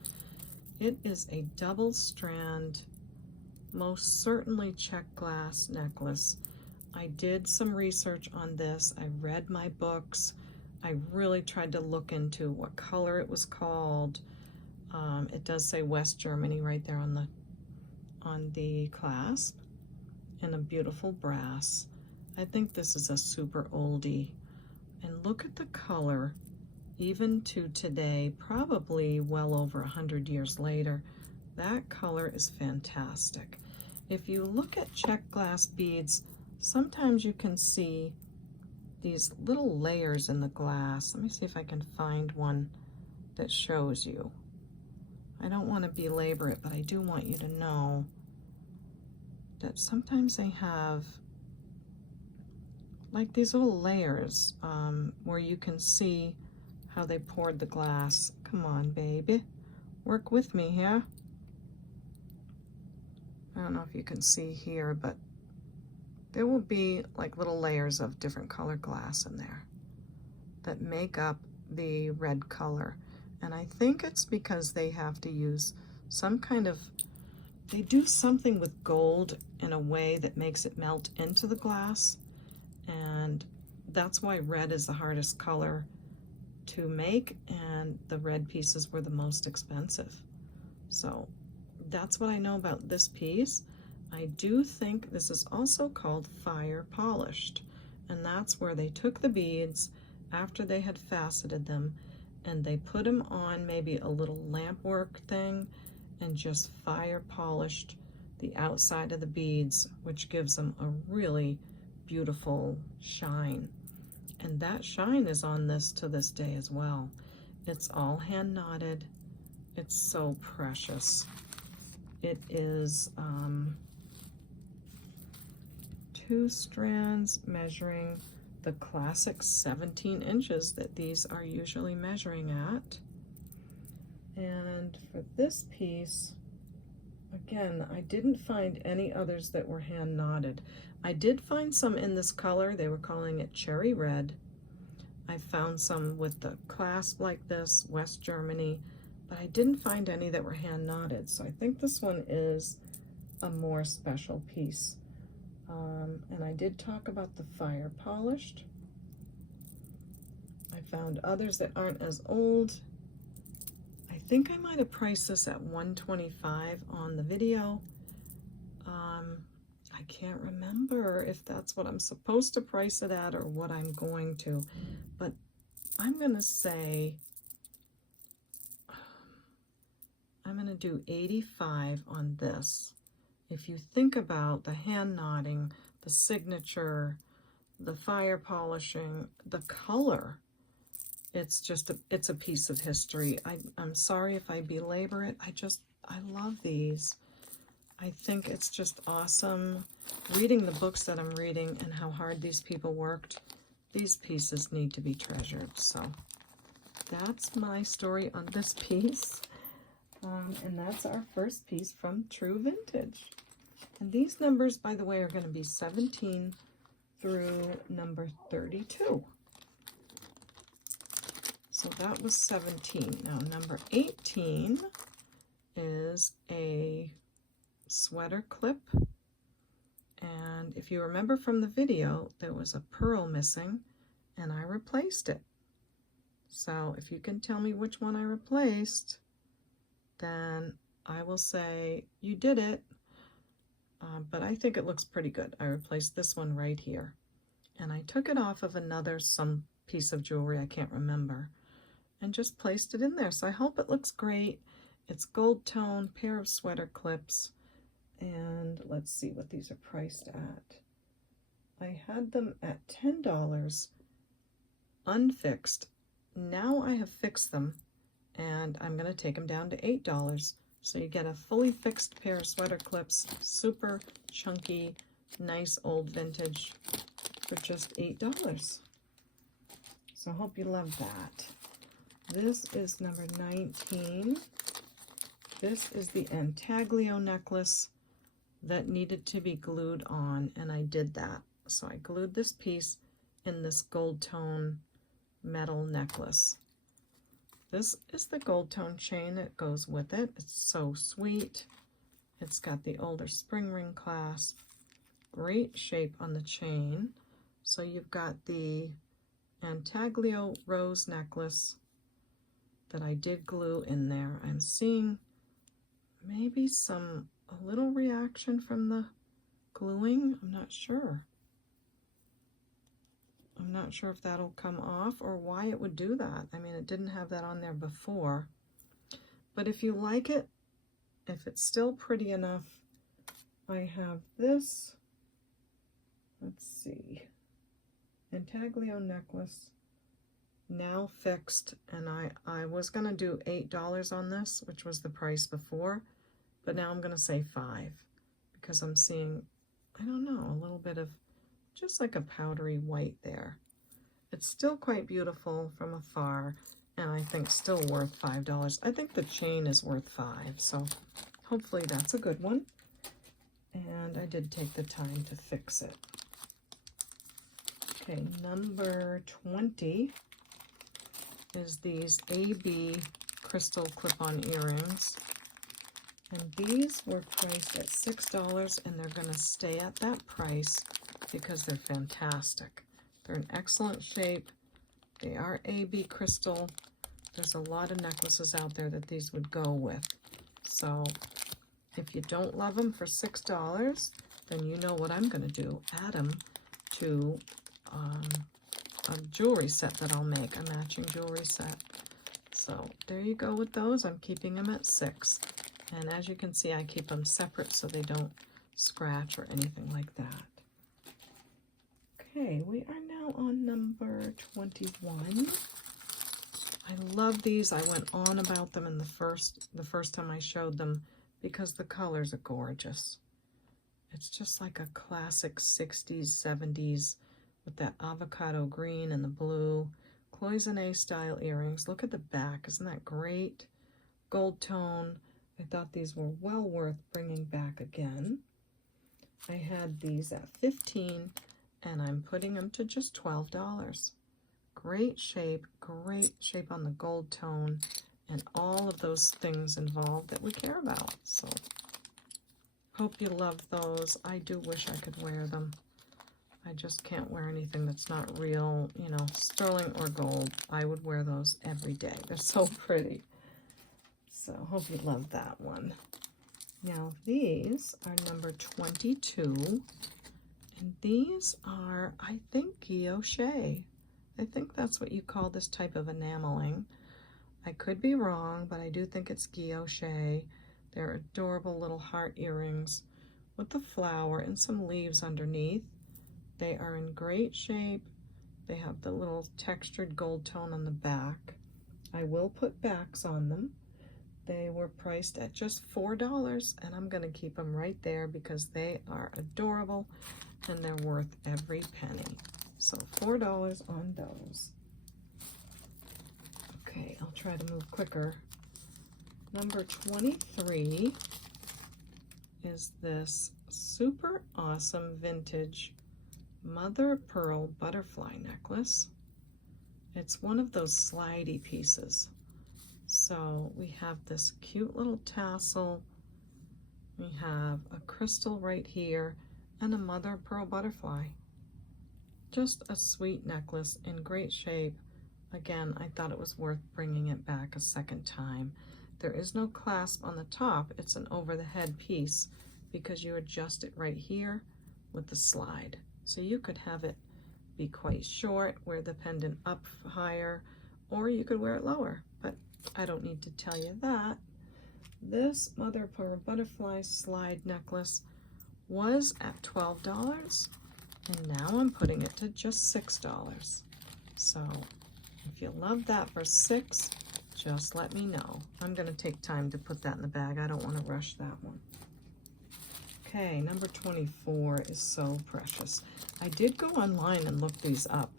It is a double strand, most certainly Czech glass necklace. I did some research on this. I read my books. I really tried to look into what color it was called. It does say West Germany right there on the clasp, and a beautiful brass. I think this is a super oldie. And look at the color, even to today, probably well over 100 years later. That color is fantastic. If you look at Czech glass beads, sometimes you can see these little layers in the glass. Let me see if I can find one that shows you. I don't want to belabor it, but I do want you to know that sometimes they have like these little layers where you can see how they poured the glass. Come on, baby. Work with me here. I don't know if you can see here, but there will be like little layers of different color glass in there that make up the red color. And I think it's because they have to use some kind of, they do something with gold in a way that makes it melt into the glass. And that's why red is the hardest color to make, and the red pieces were the most expensive. So that's what I know about this piece. I do think this is also called fire polished, and that's where they took the beads after they had faceted them and they put them on maybe a little lamp work thing and just fire polished the outside of the beads, which gives them a really beautiful shine. And that shine is on this to this day as well. It's all hand knotted. It's so precious. It is 2 strands measuring the classic 17 inches that these are usually measuring at. And for this piece, again, I didn't find any others that were hand knotted. I did find some in this color. They were calling it cherry red. I found some with the clasp like this, West Germany, but I didn't find any that were hand knotted. So I think this one is a more special piece. And I did talk about the fire polished. I found others that aren't as old. I think I might have priced this at $125 on the video. I can't remember if that's what I'm supposed to price it at or what I'm going to, but I'm gonna say I'm gonna do $85 on this. If you think about the hand knotting, the signature, the fire polishing, the color, it's just it's a piece of history. I'm sorry if I belabor it. I love these. I think it's just awesome. Reading the books that I'm reading and how hard these people worked, these pieces need to be treasured. So that's my story on this piece. And that's our first piece from True Vintage. And these numbers, by the way, are going to be 17 through number 32. So that was 17. Now number 18 is a sweater clip. And if you remember from the video, there was a pearl missing and I replaced it. So if you can tell me which one I replaced, then I will say you did it. But I think it looks pretty good. I replaced this one right here. And I took it off of some piece of jewelry, I can't remember, and just placed it in there. So I hope it looks great. It's gold tone, pair of sweater clips. And let's see what these are priced at. I had them at $10 unfixed. Now I have fixed them and I'm going to take them down to $8. So you get a fully fixed pair of sweater clips, super chunky, nice old vintage for just $8. So I hope you love that. This is number 19. This is the intaglio necklace that needed to be glued on, and I did that. So I glued this piece in this gold tone metal necklace. This is the gold tone chain that goes with it. It's so sweet. It's got the older spring ring clasp. Great shape on the chain. So you've got the intaglio rose necklace that I did glue in there. I'm seeing maybe a little reaction from the gluing. I'm not sure. I'm not sure if that'll come off or why it would do that. I mean, it didn't have that on there before. But if you like it, if it's still pretty enough, I have this, let's see, intaglio necklace now fixed, and I was going to do $8 on this, which was the price before, but now I'm going to say $5 because I'm seeing, I don't know, a little bit of just like a powdery white there. It's still quite beautiful from afar, and I think still worth $5. I think the chain is worth $5, so hopefully that's a good one. And I did take the time to fix it. Okay, number 20 is these AB crystal clip-on earrings. And these were priced at $6, and they're going to stay at that price because they're fantastic. They're in excellent shape. They are AB crystal. There's a lot of necklaces out there that these would go with. So if you don't love them for $6, then you know what I'm going to do. Add them to a jewelry set that I'll make, a matching jewelry set. So there you go with those. I'm keeping them at 6. And as you can see, I keep them separate so they don't scratch or anything like that. Okay, we are now on number 21. I love these. I went on about them in the first time I showed them because the colors are gorgeous. It's just like a classic 60s, 70s with that avocado green and the blue. Cloisonne style earrings. Look at the back. Isn't that great? Gold tone. I thought these were well worth bringing back again. I had these at 15 and I'm putting them to just $12. Great shape on the gold tone, and all of those things involved that we care about. So, hope you love those. I do wish I could wear them. I just can't wear anything that's not real, you know, sterling or gold. I would wear those every day. They're so pretty. So, hope you love that one. Now, these are number 22, and these are, I think, guilloche. I think that's what you call this type of enameling. I could be wrong, but I do think it's guilloche. They're adorable little heart earrings with the flower and some leaves underneath. They are in great shape. They have the little textured gold tone on the back. I will put backs on them. They were priced at just $4, and I'm going to keep them right there because they are adorable and they're worth every penny. So $4 on those. Okay, I'll try to move quicker. Number 23 is this super awesome vintage mother of pearl butterfly necklace. It's one of those slidey pieces. So we have this cute little tassel. We have a crystal right here and a mother of pearl butterfly. Just a sweet necklace in great shape. Again, I thought it was worth bringing it back a second time. There is no clasp on the top. It's an over-the-head piece because you adjust it right here with the slide. So you could have it be quite short, wear the pendant up higher, or you could wear it lower, but I don't need to tell you that. This mother of pearl butterfly slide necklace was at $12. And now I'm putting it to just $6. So if you love that for $6, just let me know. I'm going to take time to put that in the bag. I don't want to rush that one. Okay, number 24 is so precious. I did go online and look these up,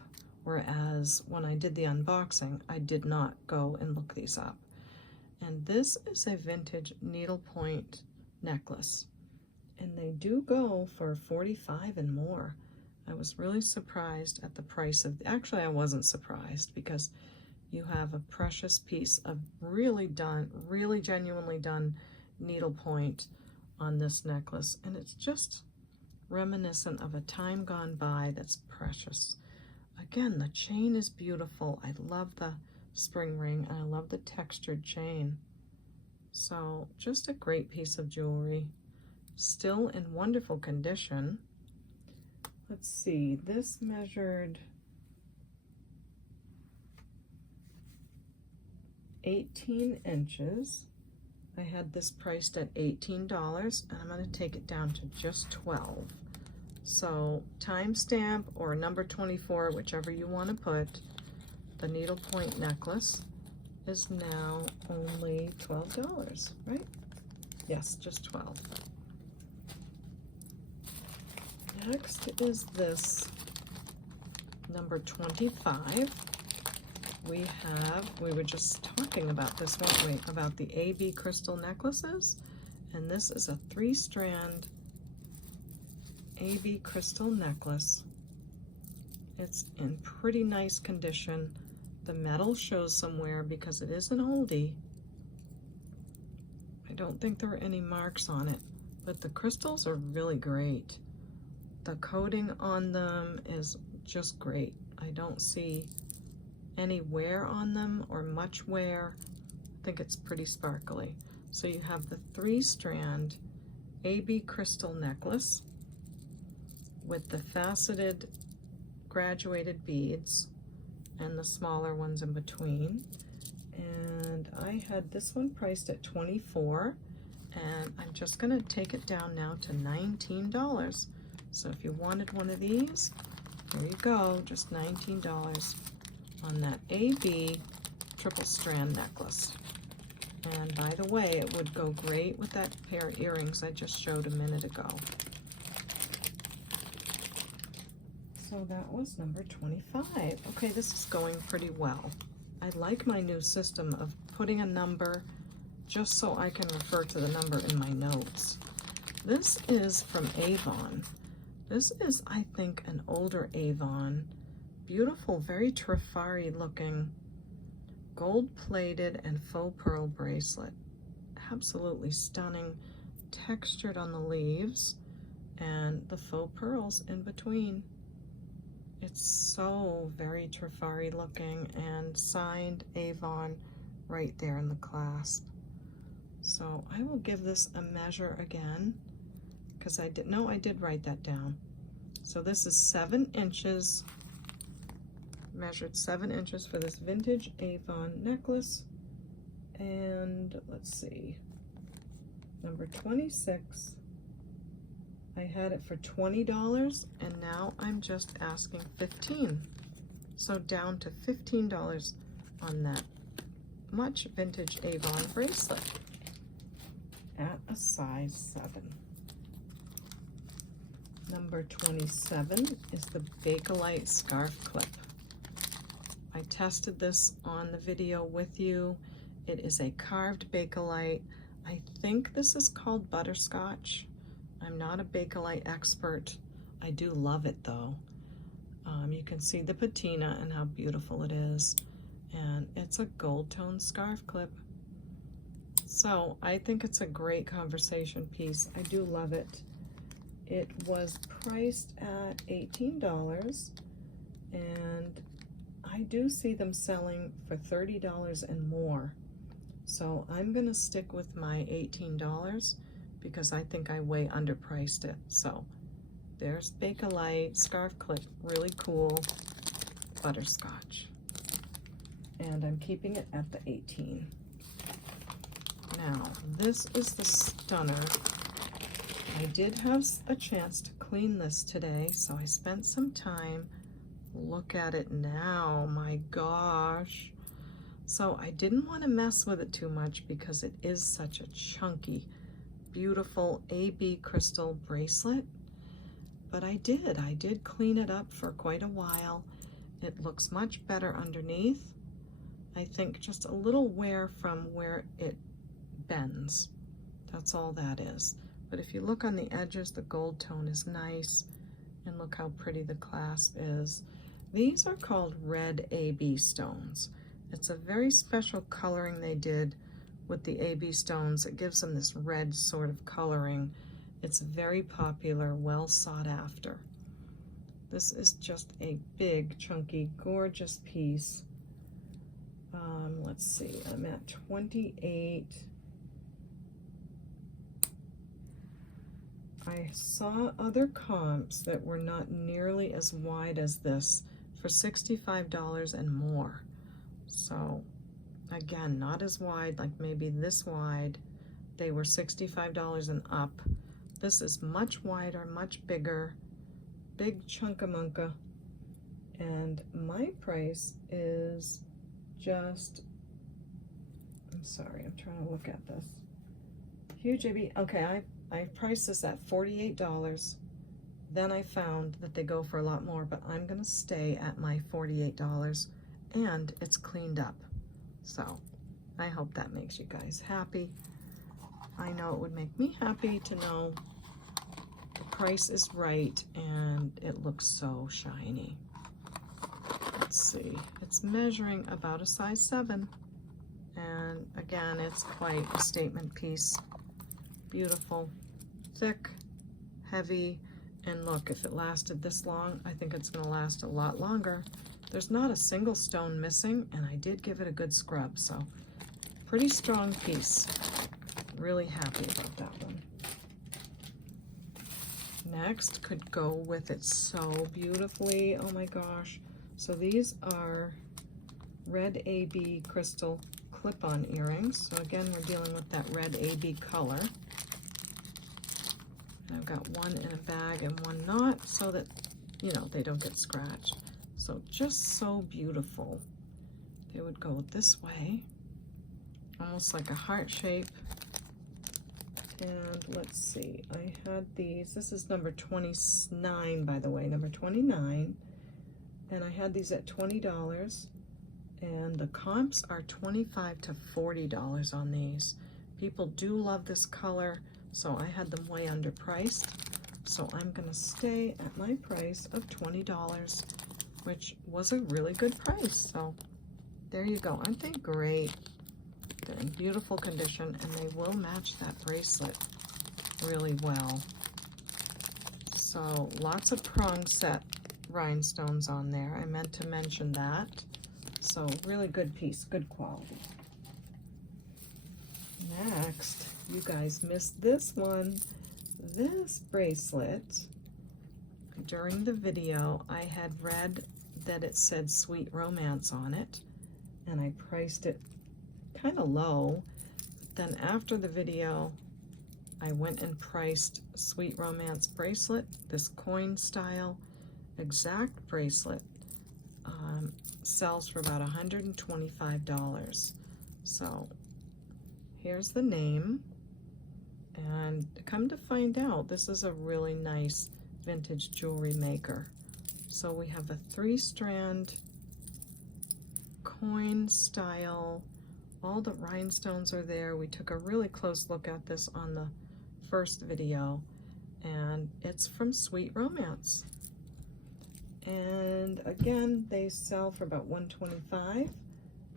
whereas when I did the unboxing, I did not go and look these up. And this is a vintage needlepoint necklace. And they do go for $45 and more. I was really surprised at the price of, actually I wasn't surprised because you have a precious piece of really genuinely done needlepoint on this necklace, and it's just reminiscent of a time gone by that's precious. Again, the chain is beautiful. I love the spring ring and I love the textured chain. So just a great piece of jewelry, still in wonderful condition. Let's see, this measured 18 inches. I had this priced at $18, and I'm going to take it down to just $12. So timestamp or number 24, whichever you want to put, the needlepoint necklace is now only $12, right? Yes, just $12. Next is this number 25. We were just talking about this, weren't we? About the AB crystal necklaces. And this is a 3-strand AB crystal necklace. It's in pretty nice condition. The metal shows somewhere because it is an oldie. I don't think there are any marks on it, but the crystals are really great. The coating on them is just great. I don't see any wear on them or much wear. I think it's pretty sparkly. So you have the 3-strand AB crystal necklace with the faceted graduated beads and the smaller ones in between. And I had this one priced at $24, and I'm just gonna take it down now to $19. So if you wanted one of these, there you go, just $19 on that AB triple strand necklace. And by the way, it would go great with that pair of earrings I just showed a minute ago. So that was number 25. Okay, this is going pretty well. I like my new system of putting a number just so I can refer to the number in my notes. This is from Avon. This is, I think, an older Avon. Beautiful, very Trifari looking, gold-plated and faux pearl bracelet. Absolutely stunning, textured on the leaves, and the faux pearls in between. It's so very Trifari looking, and signed Avon right there in the clasp. So I will give this a measure again, because I did write that down. So this is 7 inches, measured 7 inches for this vintage Avon necklace. And let's see, number 26, I had it for $20, and now I'm just asking $15. So down to $15 on that much vintage Avon bracelet at a size 7. Number 27 is the Bakelite scarf clip. I tested this on the video with you. It is a carved Bakelite. I think this is called butterscotch. I'm not a Bakelite expert. I do love it though. You can see the patina and how beautiful it is. And it's a gold tone scarf clip. So I think it's a great conversation piece. I do love it. It was priced at $18, and I do see them selling for $30 and more. So I'm gonna stick with my $18 because I think I way underpriced it. So there's Bakelite scarf clip, really cool, butterscotch. And I'm keeping it at the 18. Now, this is the stunner. I did have a chance to clean this today, so I spent some time. Look at it now, my gosh. So I didn't want to mess with it too much because it is such a chunky, beautiful AB crystal bracelet. But I did clean it up for quite a while. It looks much better underneath. I think just a little wear from where it bends. That's all that is. But if you look on the edges, the gold tone is nice. And look how pretty the clasp is. These are called red AB stones. It's a very special coloring they did with the AB stones. It gives them this red sort of coloring. It's very popular, well sought after. This is just a big, chunky, gorgeous piece. Let's see, I'm at 28. I saw other comps that were not nearly as wide as this for $65 and more. So again, not as wide, like maybe this wide. They were $65 and up. This is much wider, much bigger, big chunkamunka. And my price is just, I'm sorry, I'm trying to look at this. Huge AB, okay, I priced this at $48. Then I found that they go for a lot more, but I'm gonna stay at my $48, and it's cleaned up. So I hope that makes you guys happy. I know it would make me happy to know the price is right and it looks so shiny. Let's see, it's measuring about a size 7. And again, it's quite a statement piece. Beautiful, thick, heavy, and look, if it lasted this long, I think it's gonna last a lot longer. There's not a single stone missing, and I did give it a good scrub, so pretty strong piece. Really happy about that one. Next could go with it so beautifully, oh my gosh. So these are red AB crystal clip-on earrings. So again, we're dealing with that red AB color. And I've got one in a bag and one not, so that, you know, they don't get scratched. So just so beautiful. They would go this way, almost like a heart shape. And let's see, I had these, this is number 29, by the way, number 29. And I had these at $20. And the comps are $25 to $40 on these. People do love this color, so I had them way underpriced. So I'm gonna stay at my price of $20, which was a really good price. So there you go. Aren't they great? They're in beautiful condition, and they will match that bracelet really well. So lots of prong set rhinestones on there. I meant to mention that. So really good piece, good quality. Next, you guys missed this one. This bracelet, during the video, I had read that it said Sweet Romance on it, and I priced it kind of low. Then after the video, I went and priced Sweet Romance bracelet, this coin style exact bracelet, sells for about $125. So here's the name, and come to find out, this is a really nice vintage jewelry maker. So we have a 3-strand coin style. All the rhinestones are there. We took a really close look at this on the first video, and it's from Sweet Romance. And again, they sell for about $125,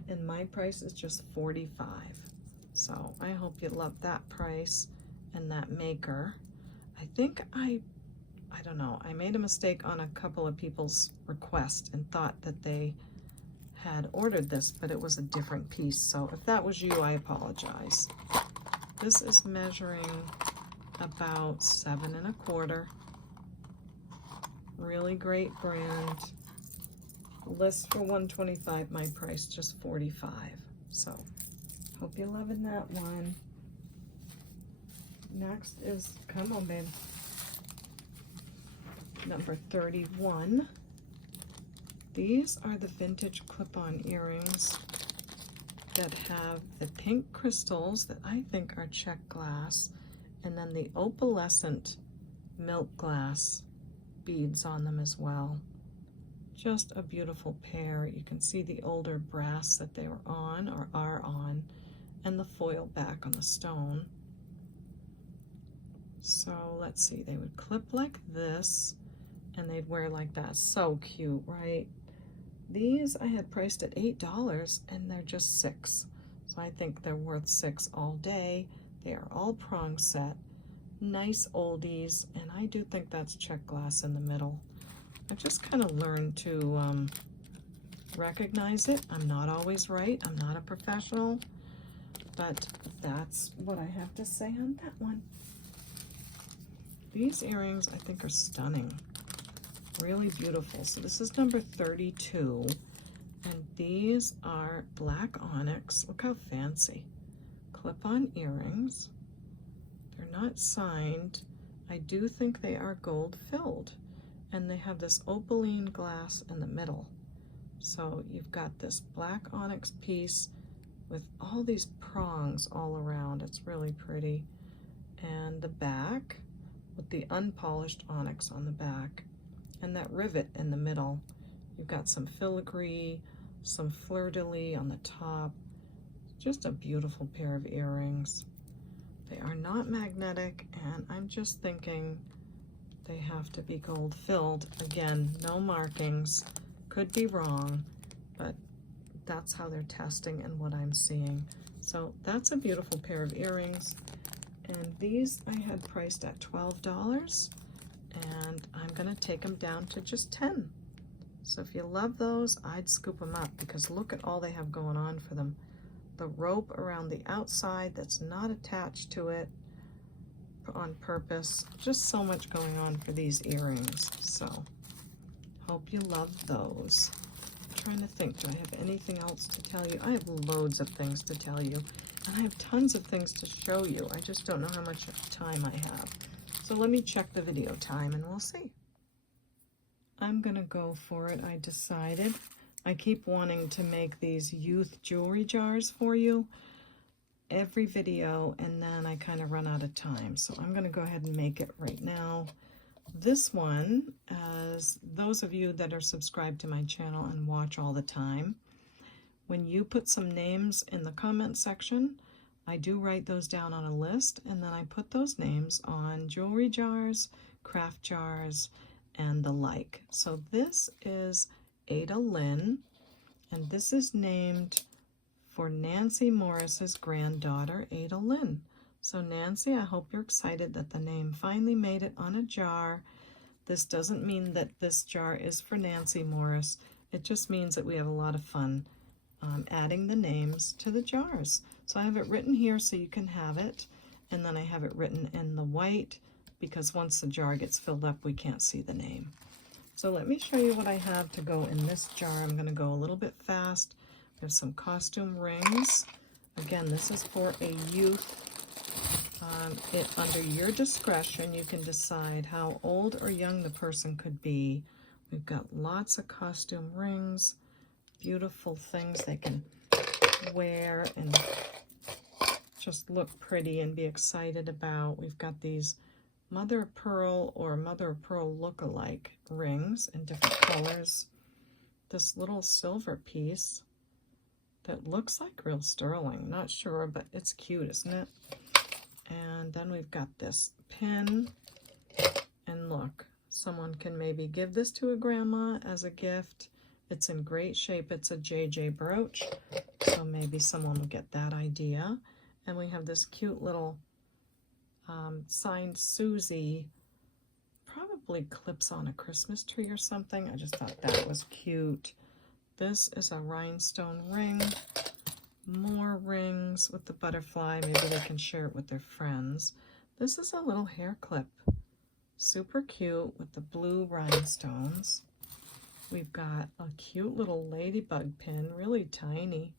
and my price is just $45. So I hope you love that price and that maker. I think I don't know, I made a mistake on a couple of people's requests and thought that they had ordered this, but it was a different piece. So if that was you, I apologize. This is measuring about 7 1/4. Really great brand. List for $125, my price just $45. So hope you're loving that one. Next is, come on babe, number 31. These are the vintage clip-on earrings that have the pink crystals that I think are Czech glass, and then the opalescent milk glass beads on them as well. Just a beautiful pair. You can see the older brass that they were on or are on, and the foil back on the stone. So let's see, they would clip like this, and they'd wear like that. So cute, right? These I had priced at $8, and they're just $6. So I think they're worth $6 all day. They are all prong set. Nice oldies, and I do think that's Czech glass in the middle. I've just kind of learned to recognize it. I'm not always right. I'm not a professional, but that's what I have to say on that one. These earrings I think are stunning. Really beautiful. So this is number 32, and these are black onyx. Look how fancy. Clip-on earrings. They're not signed. I do think they are gold filled, and they have this opaline glass in the middle. So you've got this black onyx piece with all these prongs all around. It's really pretty. And the back with the unpolished onyx on the back, and that rivet in the middle. You've got some filigree, some fleur-de-lis on the top. Just a beautiful pair of earrings. They are not magnetic, and I'm just thinking they have to be gold filled. Again, no markings, could be wrong, but that's how they're testing and what I'm seeing. So that's a beautiful pair of earrings, and these I had priced at $12, and I'm gonna take them down to just $10. So if you love those, I'd scoop them up, because look at all they have going on for them. The rope around the outside that's not attached to it on purpose. Just so much going on for these earrings. So hope you love those. trying to think, do I have anything else to tell you? I have loads of things to tell you, and I have tons of things to show you. I just don't know how much time I have. So let me check the video time and we'll see. I'm gonna go for it. I decided. I keep wanting to make these youth jewelry jars for you every video, and then I kind of run out of time. So I'm gonna go ahead and make it right now. This one, as those of you that are subscribed to my channel and watch all the time, when you put some names in the comment section, I do write those down on a list, and then I put those names on jewelry jars, craft jars, and the like. So this is Ada Lynn, and this is named for Nancy Morris's granddaughter, Ada Lynn. So Nancy, I hope you're excited that the name finally made it on a jar. This doesn't mean that this jar is for Nancy Morris. It just means that we have a lot of fun adding the names to the jars. So I have it written here so you can have it, and then I have it written in the white because once the jar gets filled up, we can't see the name. So let me show you what I have to go in this jar. I'm going to go a little bit fast. We have some costume rings. Again, this is for a youth. Under your discretion, you can decide how old or young the person could be. We've got lots of costume rings, beautiful things they can wear and just look pretty and be excited about. We've got these mother of pearl or mother of pearl look-alike rings in different colors. This little silver piece that looks like real sterling, not sure, but it's cute, isn't it? And then we've got this pin, and look, someone can maybe give this to a grandma as a gift. It's in great shape. It's a JJ brooch, so maybe someone will get that idea. And we have this cute little signed Susie, probably clips on a Christmas tree or something. I just thought that was cute. This is a rhinestone ring. More rings with the butterfly. Maybe they can share it with their friends. This is a little hair clip. Super cute with the blue rhinestones. We've got a cute little ladybug pin, really tiny.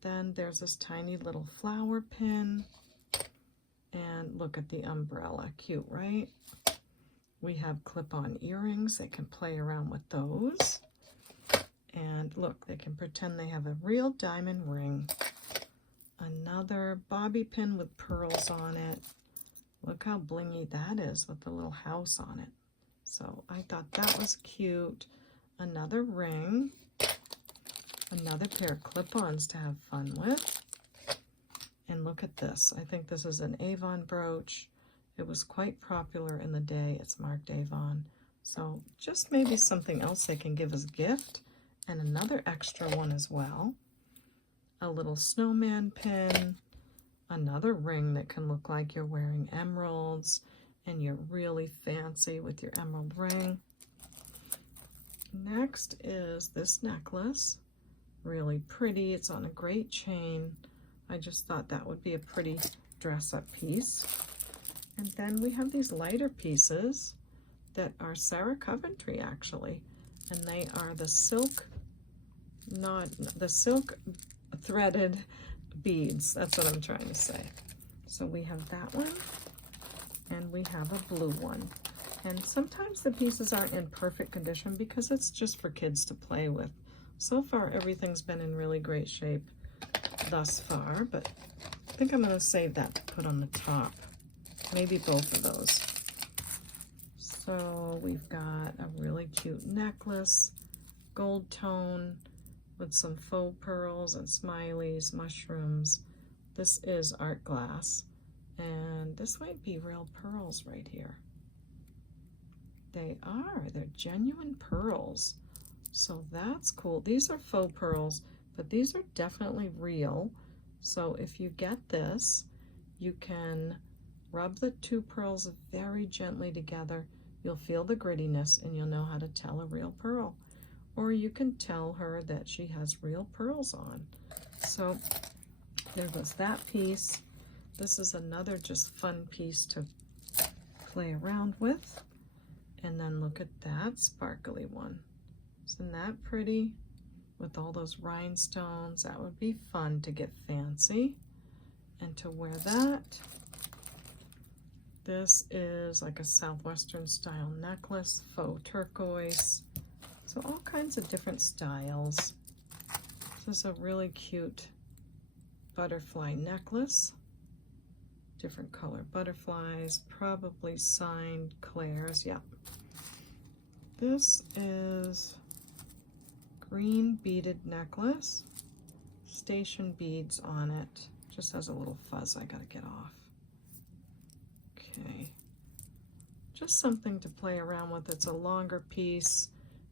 Then there's this tiny little flower pin. And look at the umbrella. Cute, right? We have clip-on earrings. They can play around with those. And look, they can pretend they have a real diamond ring. Another bobby pin with pearls on it. Look how blingy that is with the little house on it. So I thought that was cute. Another ring. Another pair of clip-ons to have fun with. And look at this. I think this is an Avon brooch. It was quite popular in the day. It's marked Avon. So just maybe something else they can give as a gift. And another extra one as well. A little snowman pin. Another ring that can look like you're wearing emeralds and you're really fancy with your emerald ring. Next is this necklace. Really pretty. It's on a great chain. I just thought that would be a pretty dress-up piece. And then we have these lighter pieces that are Sarah Coventry, actually. And they are the silk threaded beads. That's what I'm trying to say. So we have that one, and we have a blue one. And sometimes the pieces aren't in perfect condition because it's just for kids to play with. So far, everything's been in really great shape thus far, but I think I'm going to save that to put on the top. Maybe both of those. So we've got a really cute necklace, gold tone with some faux pearls and smileys, mushrooms. This is art glass, and this might be real pearls right here. They are. They're genuine pearls. So that's cool. These are faux pearls, but these are definitely real. So if you get this, you can rub the two pearls very gently together. You'll feel the grittiness and you'll know how to tell a real pearl. Or you can tell her that she has real pearls on. So there goes that piece. This is another just fun piece to play around with. And then look at that sparkly one. Isn't that pretty? With all those rhinestones, that would be fun to get fancy and to wear that. This is like a Southwestern style necklace, faux turquoise. So all kinds of different styles. This is a really cute butterfly necklace. Different color butterflies, probably signed Claire's, yep. This is green beaded necklace, station beads on it. Just has a little fuzz I gotta get off. Okay, just something to play around with. It's a longer piece,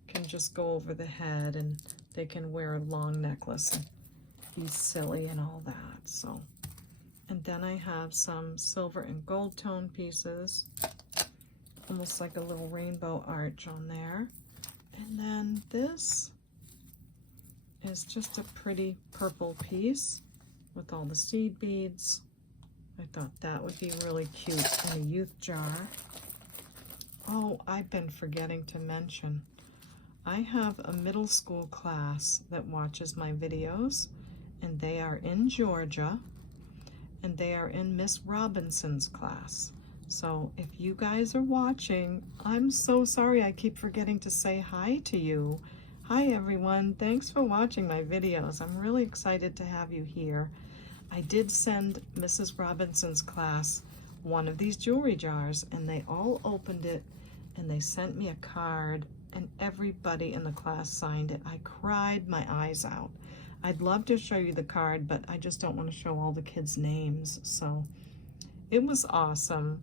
can just go over the head, and they can wear a long necklace and be silly and all that. So, and then I have some silver and gold tone pieces, almost like a little rainbow arch on there. And then this is just a pretty purple piece with all the seed beads. I thought that would be really cute in a youth jar. Oh, I've been forgetting to mention, I have a middle school class that watches my videos, and they are in Georgia, and they are in Miss Robinson's class. So if you guys are watching, I'm so sorry I keep forgetting to say hi to you. Hi everyone, thanks for watching my videos. I'm really excited to have you here. I did send Mrs. Robinson's class one of these jewelry jars, and they all opened it, and they sent me a card, and everybody in the class signed it. I cried my eyes out. I'd love to show you the card, but I just don't want to show all the kids' names. So it was awesome.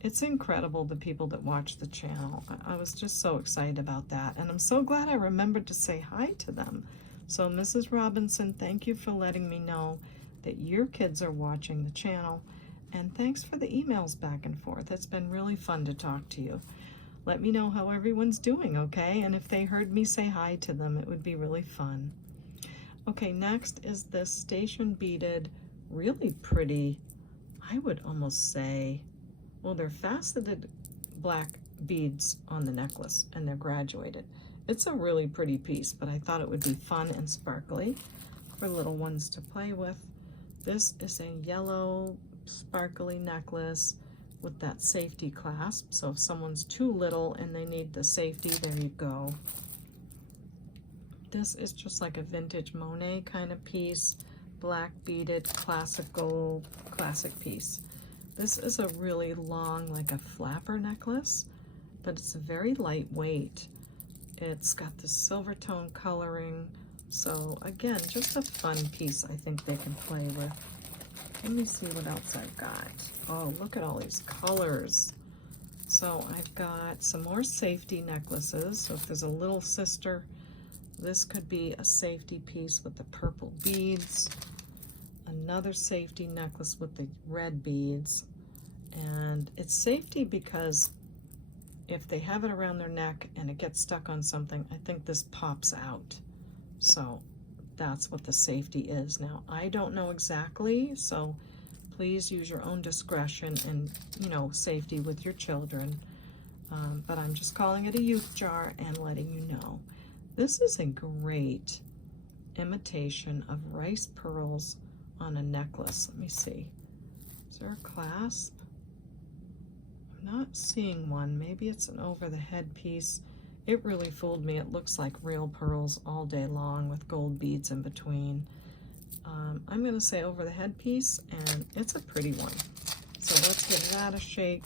It's incredible, the people that watch the channel. I was just so excited about that, and I'm so glad I remembered to say hi to them. So Mrs. Robinson, thank you for letting me know that your kids are watching the channel, and thanks for the emails back and forth. It's been really fun to talk to you. Let me know how everyone's doing, okay? And if they heard me say hi to them, it would be really fun. Okay, next is this station beaded, really pretty, I would almost say, well, they're faceted black beads on the necklace, and they're graduated. It's a really pretty piece, but I thought it would be fun and sparkly for little ones to play with. This is a yellow sparkly necklace with that safety clasp. So if someone's too little and they need the safety, there you go. This is just like a vintage Monet kind of piece, black beaded classic piece. This is a really long, like a flapper necklace, but it's very lightweight. It's got the silver tone coloring. So again, just a fun piece I think they can play with. Let me see what else I've got. Oh, look at all these colors. So I've got some more safety necklaces. So if there's a little sister, this could be a safety piece with the purple beads. Another safety necklace with the red beads. And it's safety because if they have it around their neck and it gets stuck on something, I think this pops out. So that's what the safety is. Now, I don't know exactly, so please use your own discretion and, you know, safety with your children. But I'm just calling it a youth jar and letting you know. This is a great imitation of rice pearls on a necklace. Let me see. Is there a clasp? I'm not seeing one. Maybe it's an over-the-head piece. It really fooled me. It looks like real pearls all day long with gold beads in between. I'm going to say over the head piece, and it's a pretty one. So let's give that a shake.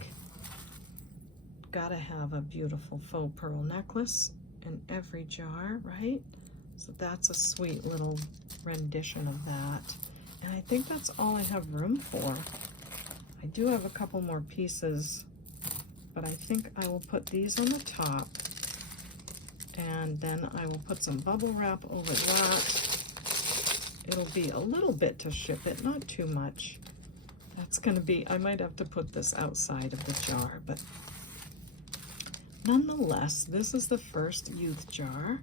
Gotta have a beautiful faux pearl necklace in every jar, right? So that's a sweet little rendition of that. And I think that's all I have room for. I do have a couple more pieces, but I think I will put these on the top. And then I will put some bubble wrap over that. It'll be a little bit to ship it, not too much. That's gonna be, I might have to put this outside of the jar, but nonetheless, this is the first youth jar.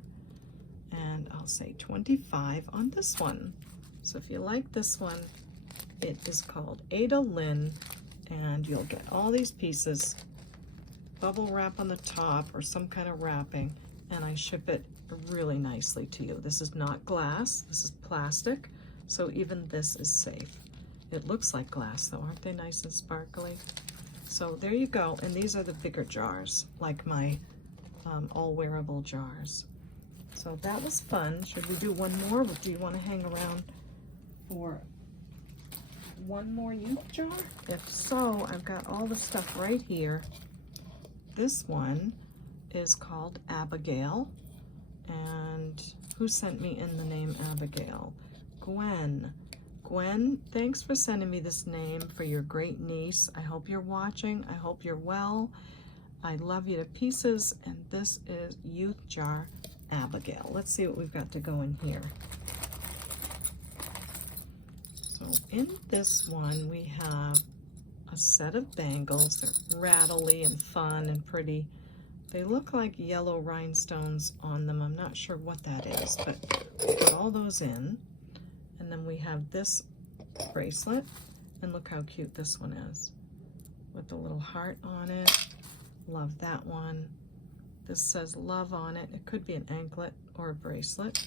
And I'll say 25 on this one. So if you like this one, it is called Ada Lynn, and you'll get all these pieces, bubble wrap on the top or some kind of wrapping, and I ship it really nicely to you. This is not glass, this is plastic, so even this is safe. It looks like glass though, aren't they nice and sparkly? So there you go, and these are the bigger jars, like my all wearable jars. So that was fun. Should we do one more, or do you want to hang around for one more youth jar? If so, I've got all the stuff right here. This one is called Abigail, and who sent me in the name Abigail? Gwen. Gwen, thanks for sending me this name for your great niece. I hope you're watching. I hope you're well. I love you to pieces, and this is Youth Jar Abigail. Let's see what we've got to go in here. So in this one, we have a set of bangles. They're rattly and fun and pretty. They look like yellow rhinestones on them. I'm not sure what that is, but put all those in. And then we have this bracelet, and look how cute this one is with the little heart on it. Love that one. This says love on it. It could be an anklet or a bracelet.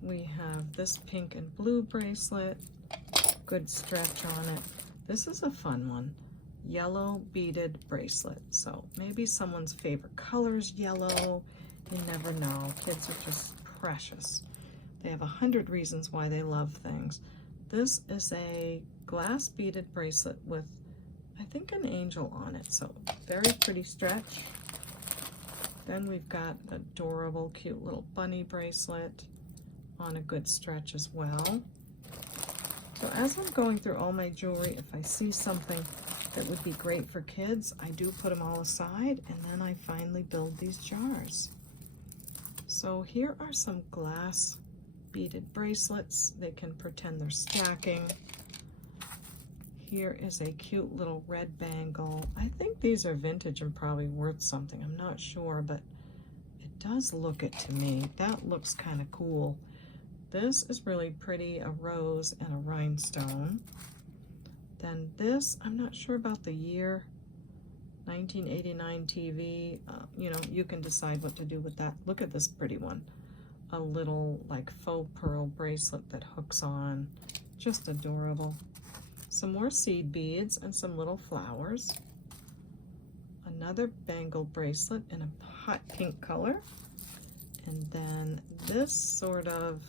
We have this pink and blue bracelet. Good stretch on it. This is a fun one. Yellow beaded bracelet. So maybe someone's favorite color is yellow. You never know. Kids are just precious. They have 100 reasons why they love things. This is a glass beaded bracelet with, I think, an angel on it. So very pretty stretch. Then we've got the adorable, cute little bunny bracelet on a good stretch as well. So as I'm going through all my jewelry, if I see something that would be great for kids, I do put them all aside, and then I finally build these jars. So here are some glass beaded bracelets. They can pretend they're stacking. Here is a cute little red bangle. I think these are vintage and probably worth something. I'm not sure, but it does look it to me. That looks kind of cool. This is really pretty, a rose and a rhinestone. Then this, I'm not sure about the year, 1989 TV. You know, you can decide what to do with that. Look at this pretty one. A little like faux pearl bracelet that hooks on. Just adorable. Some more seed beads and some little flowers. Another bangle bracelet in a hot pink color. And then this sort of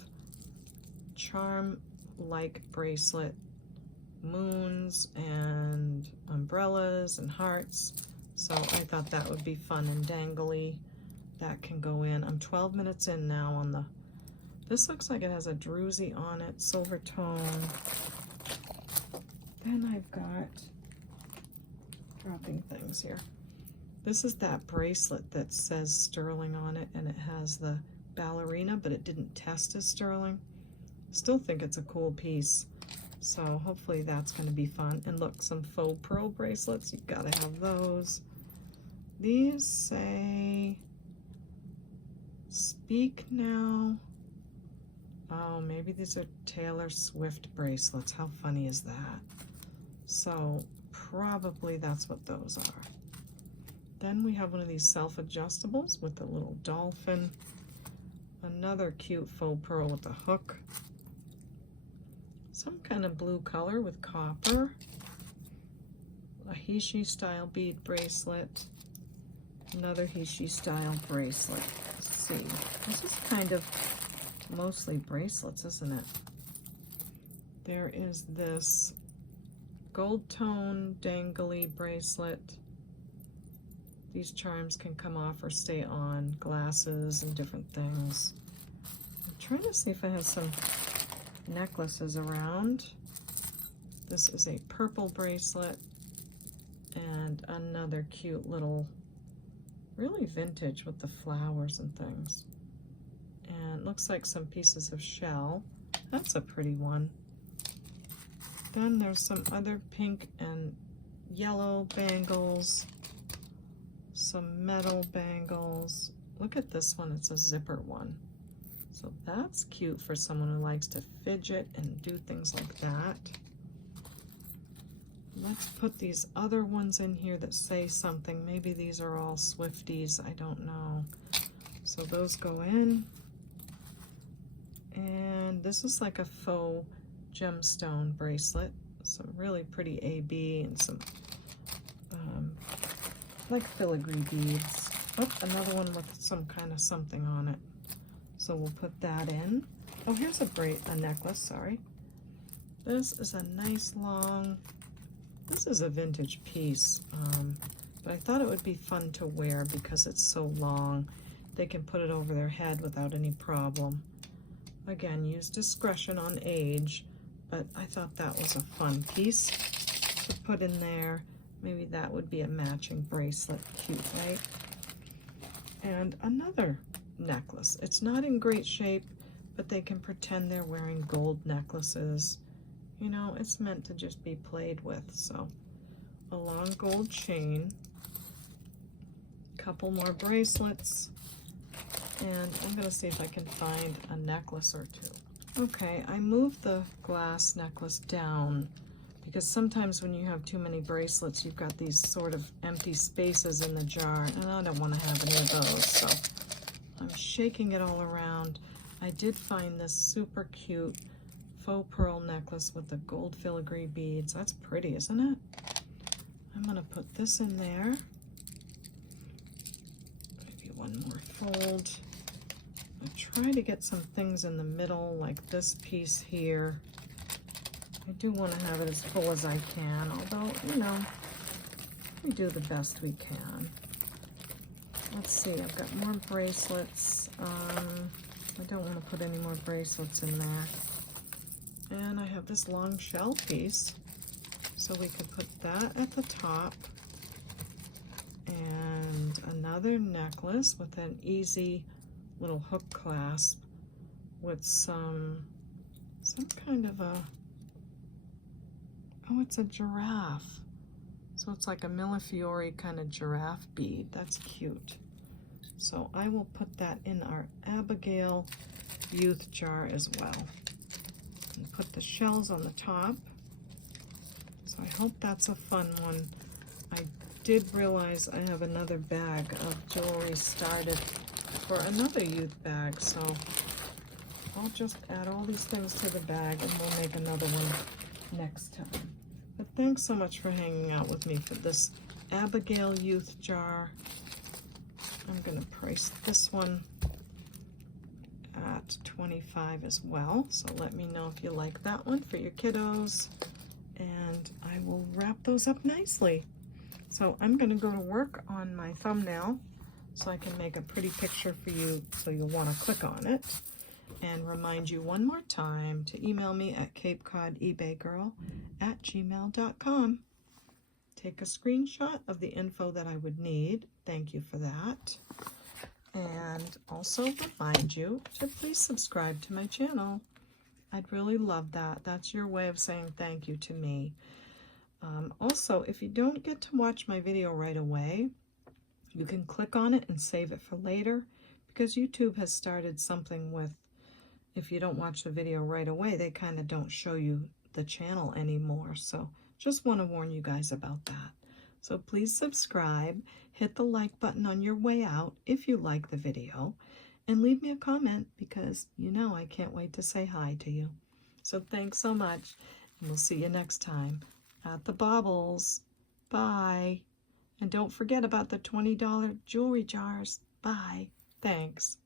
charm-like bracelet. Moons and umbrellas and hearts. So I thought that would be fun and dangly. That can go in. I'm 12 minutes in now on the, this looks like it has a druzy on it, silver tone. Then I've got, dropping things here. This is that bracelet that says sterling on it, and it has the ballerina, but it didn't test as sterling. Still think it's a cool piece. So hopefully that's going to be fun. And look, some faux pearl bracelets. You've got to have those. These say, speak now. Oh, maybe these are Taylor Swift bracelets. How funny is that? So probably that's what those are. Then we have one of these self-adjustables with a little dolphin. Another cute faux pearl with a hook. Some kind of blue color with copper. A Hishi style bead bracelet. Another Hishi style bracelet. Let's see. This is kind of mostly bracelets, isn't it? There is this gold tone dangly bracelet. These charms can come off or stay on. Glasses and different things. I'm trying to see if I have some necklaces around. This is a purple bracelet and another cute little, really vintage with the flowers and things. And it looks like some pieces of shell. That's a pretty one. Then there's some other pink and yellow bangles, some metal bangles. Look at this one, it's a zipper one. So that's cute for someone who likes to fidget and do things like that. Let's put these other ones in here that say something. Maybe these are all Swifties, I don't know. So those go in. And this is like a faux gemstone bracelet. Some really pretty AB and some like filigree beads. Oh, another one with some kind of something on it. So we'll put that in. Oh, here's a necklace, sorry. This is a nice long, this is a vintage piece, but I thought it would be fun to wear because it's so long. They can put it over their head without any problem. Again, use discretion on age, but I thought that was a fun piece to put in there. Maybe that would be a matching bracelet. Cute, right? And another necklace. It's not in great shape, but they can pretend they're wearing gold necklaces. You know, it's meant to just be played with. So a long gold chain, couple more bracelets, and I'm gonna see if I can find a necklace or two. Okay, I moved the glass necklace down because sometimes when you have too many bracelets, you've got these sort of empty spaces in the jar, and I don't want to have any of those, so I'm shaking it all around. I did find this super cute faux pearl necklace with the gold filigree beads. That's pretty, isn't it? I'm gonna put this in there. Maybe one more fold. I try to get some things in the middle, like this piece here. I do want to have it as full as I can, although, you know, we do the best we can. Let's see, I've got more bracelets. I don't want to put any more bracelets in there. And I have this long shell piece, so we could put that at the top. And another necklace with an easy little hook clasp with some kind of a, oh, it's a giraffe. So it's like a Millefiori kind of giraffe bead. That's cute. So I will put that in our Abigail youth jar as well. And put the shells on the top. So I hope that's a fun one. I did realize I have another bag of jewelry started for another youth bag, so I'll just add all these things to the bag and we'll make another one next time. But thanks so much for hanging out with me for this Abigail youth jar. I'm gonna price this one at $25 as well, so let me know if you like that one for your kiddos, and I will wrap those up nicely. So I'm gonna go to work on my thumbnail so I can make a pretty picture for you, so you'll want to click on it, and remind you one more time to email me at CapeCodEbayGirl@gmail.com. Take a screenshot of the info that I would need. Thank you for that. And also remind you to please subscribe to my channel. I'd really love that. That's your way of saying thank you to me. Also, if you don't get to watch my video right away, you can click on it and save it for later, because YouTube has started something with, if you don't watch the video right away, they kind of don't show you the channel anymore. So just want to warn you guys about that. So please subscribe, hit the like button on your way out if you like the video, and leave me a comment, because you know I can't wait to say hi to you. So thanks so much, and we'll see you next time at the Baubles. Bye. And don't forget about the $20 jewelry jars. Bye. Thanks.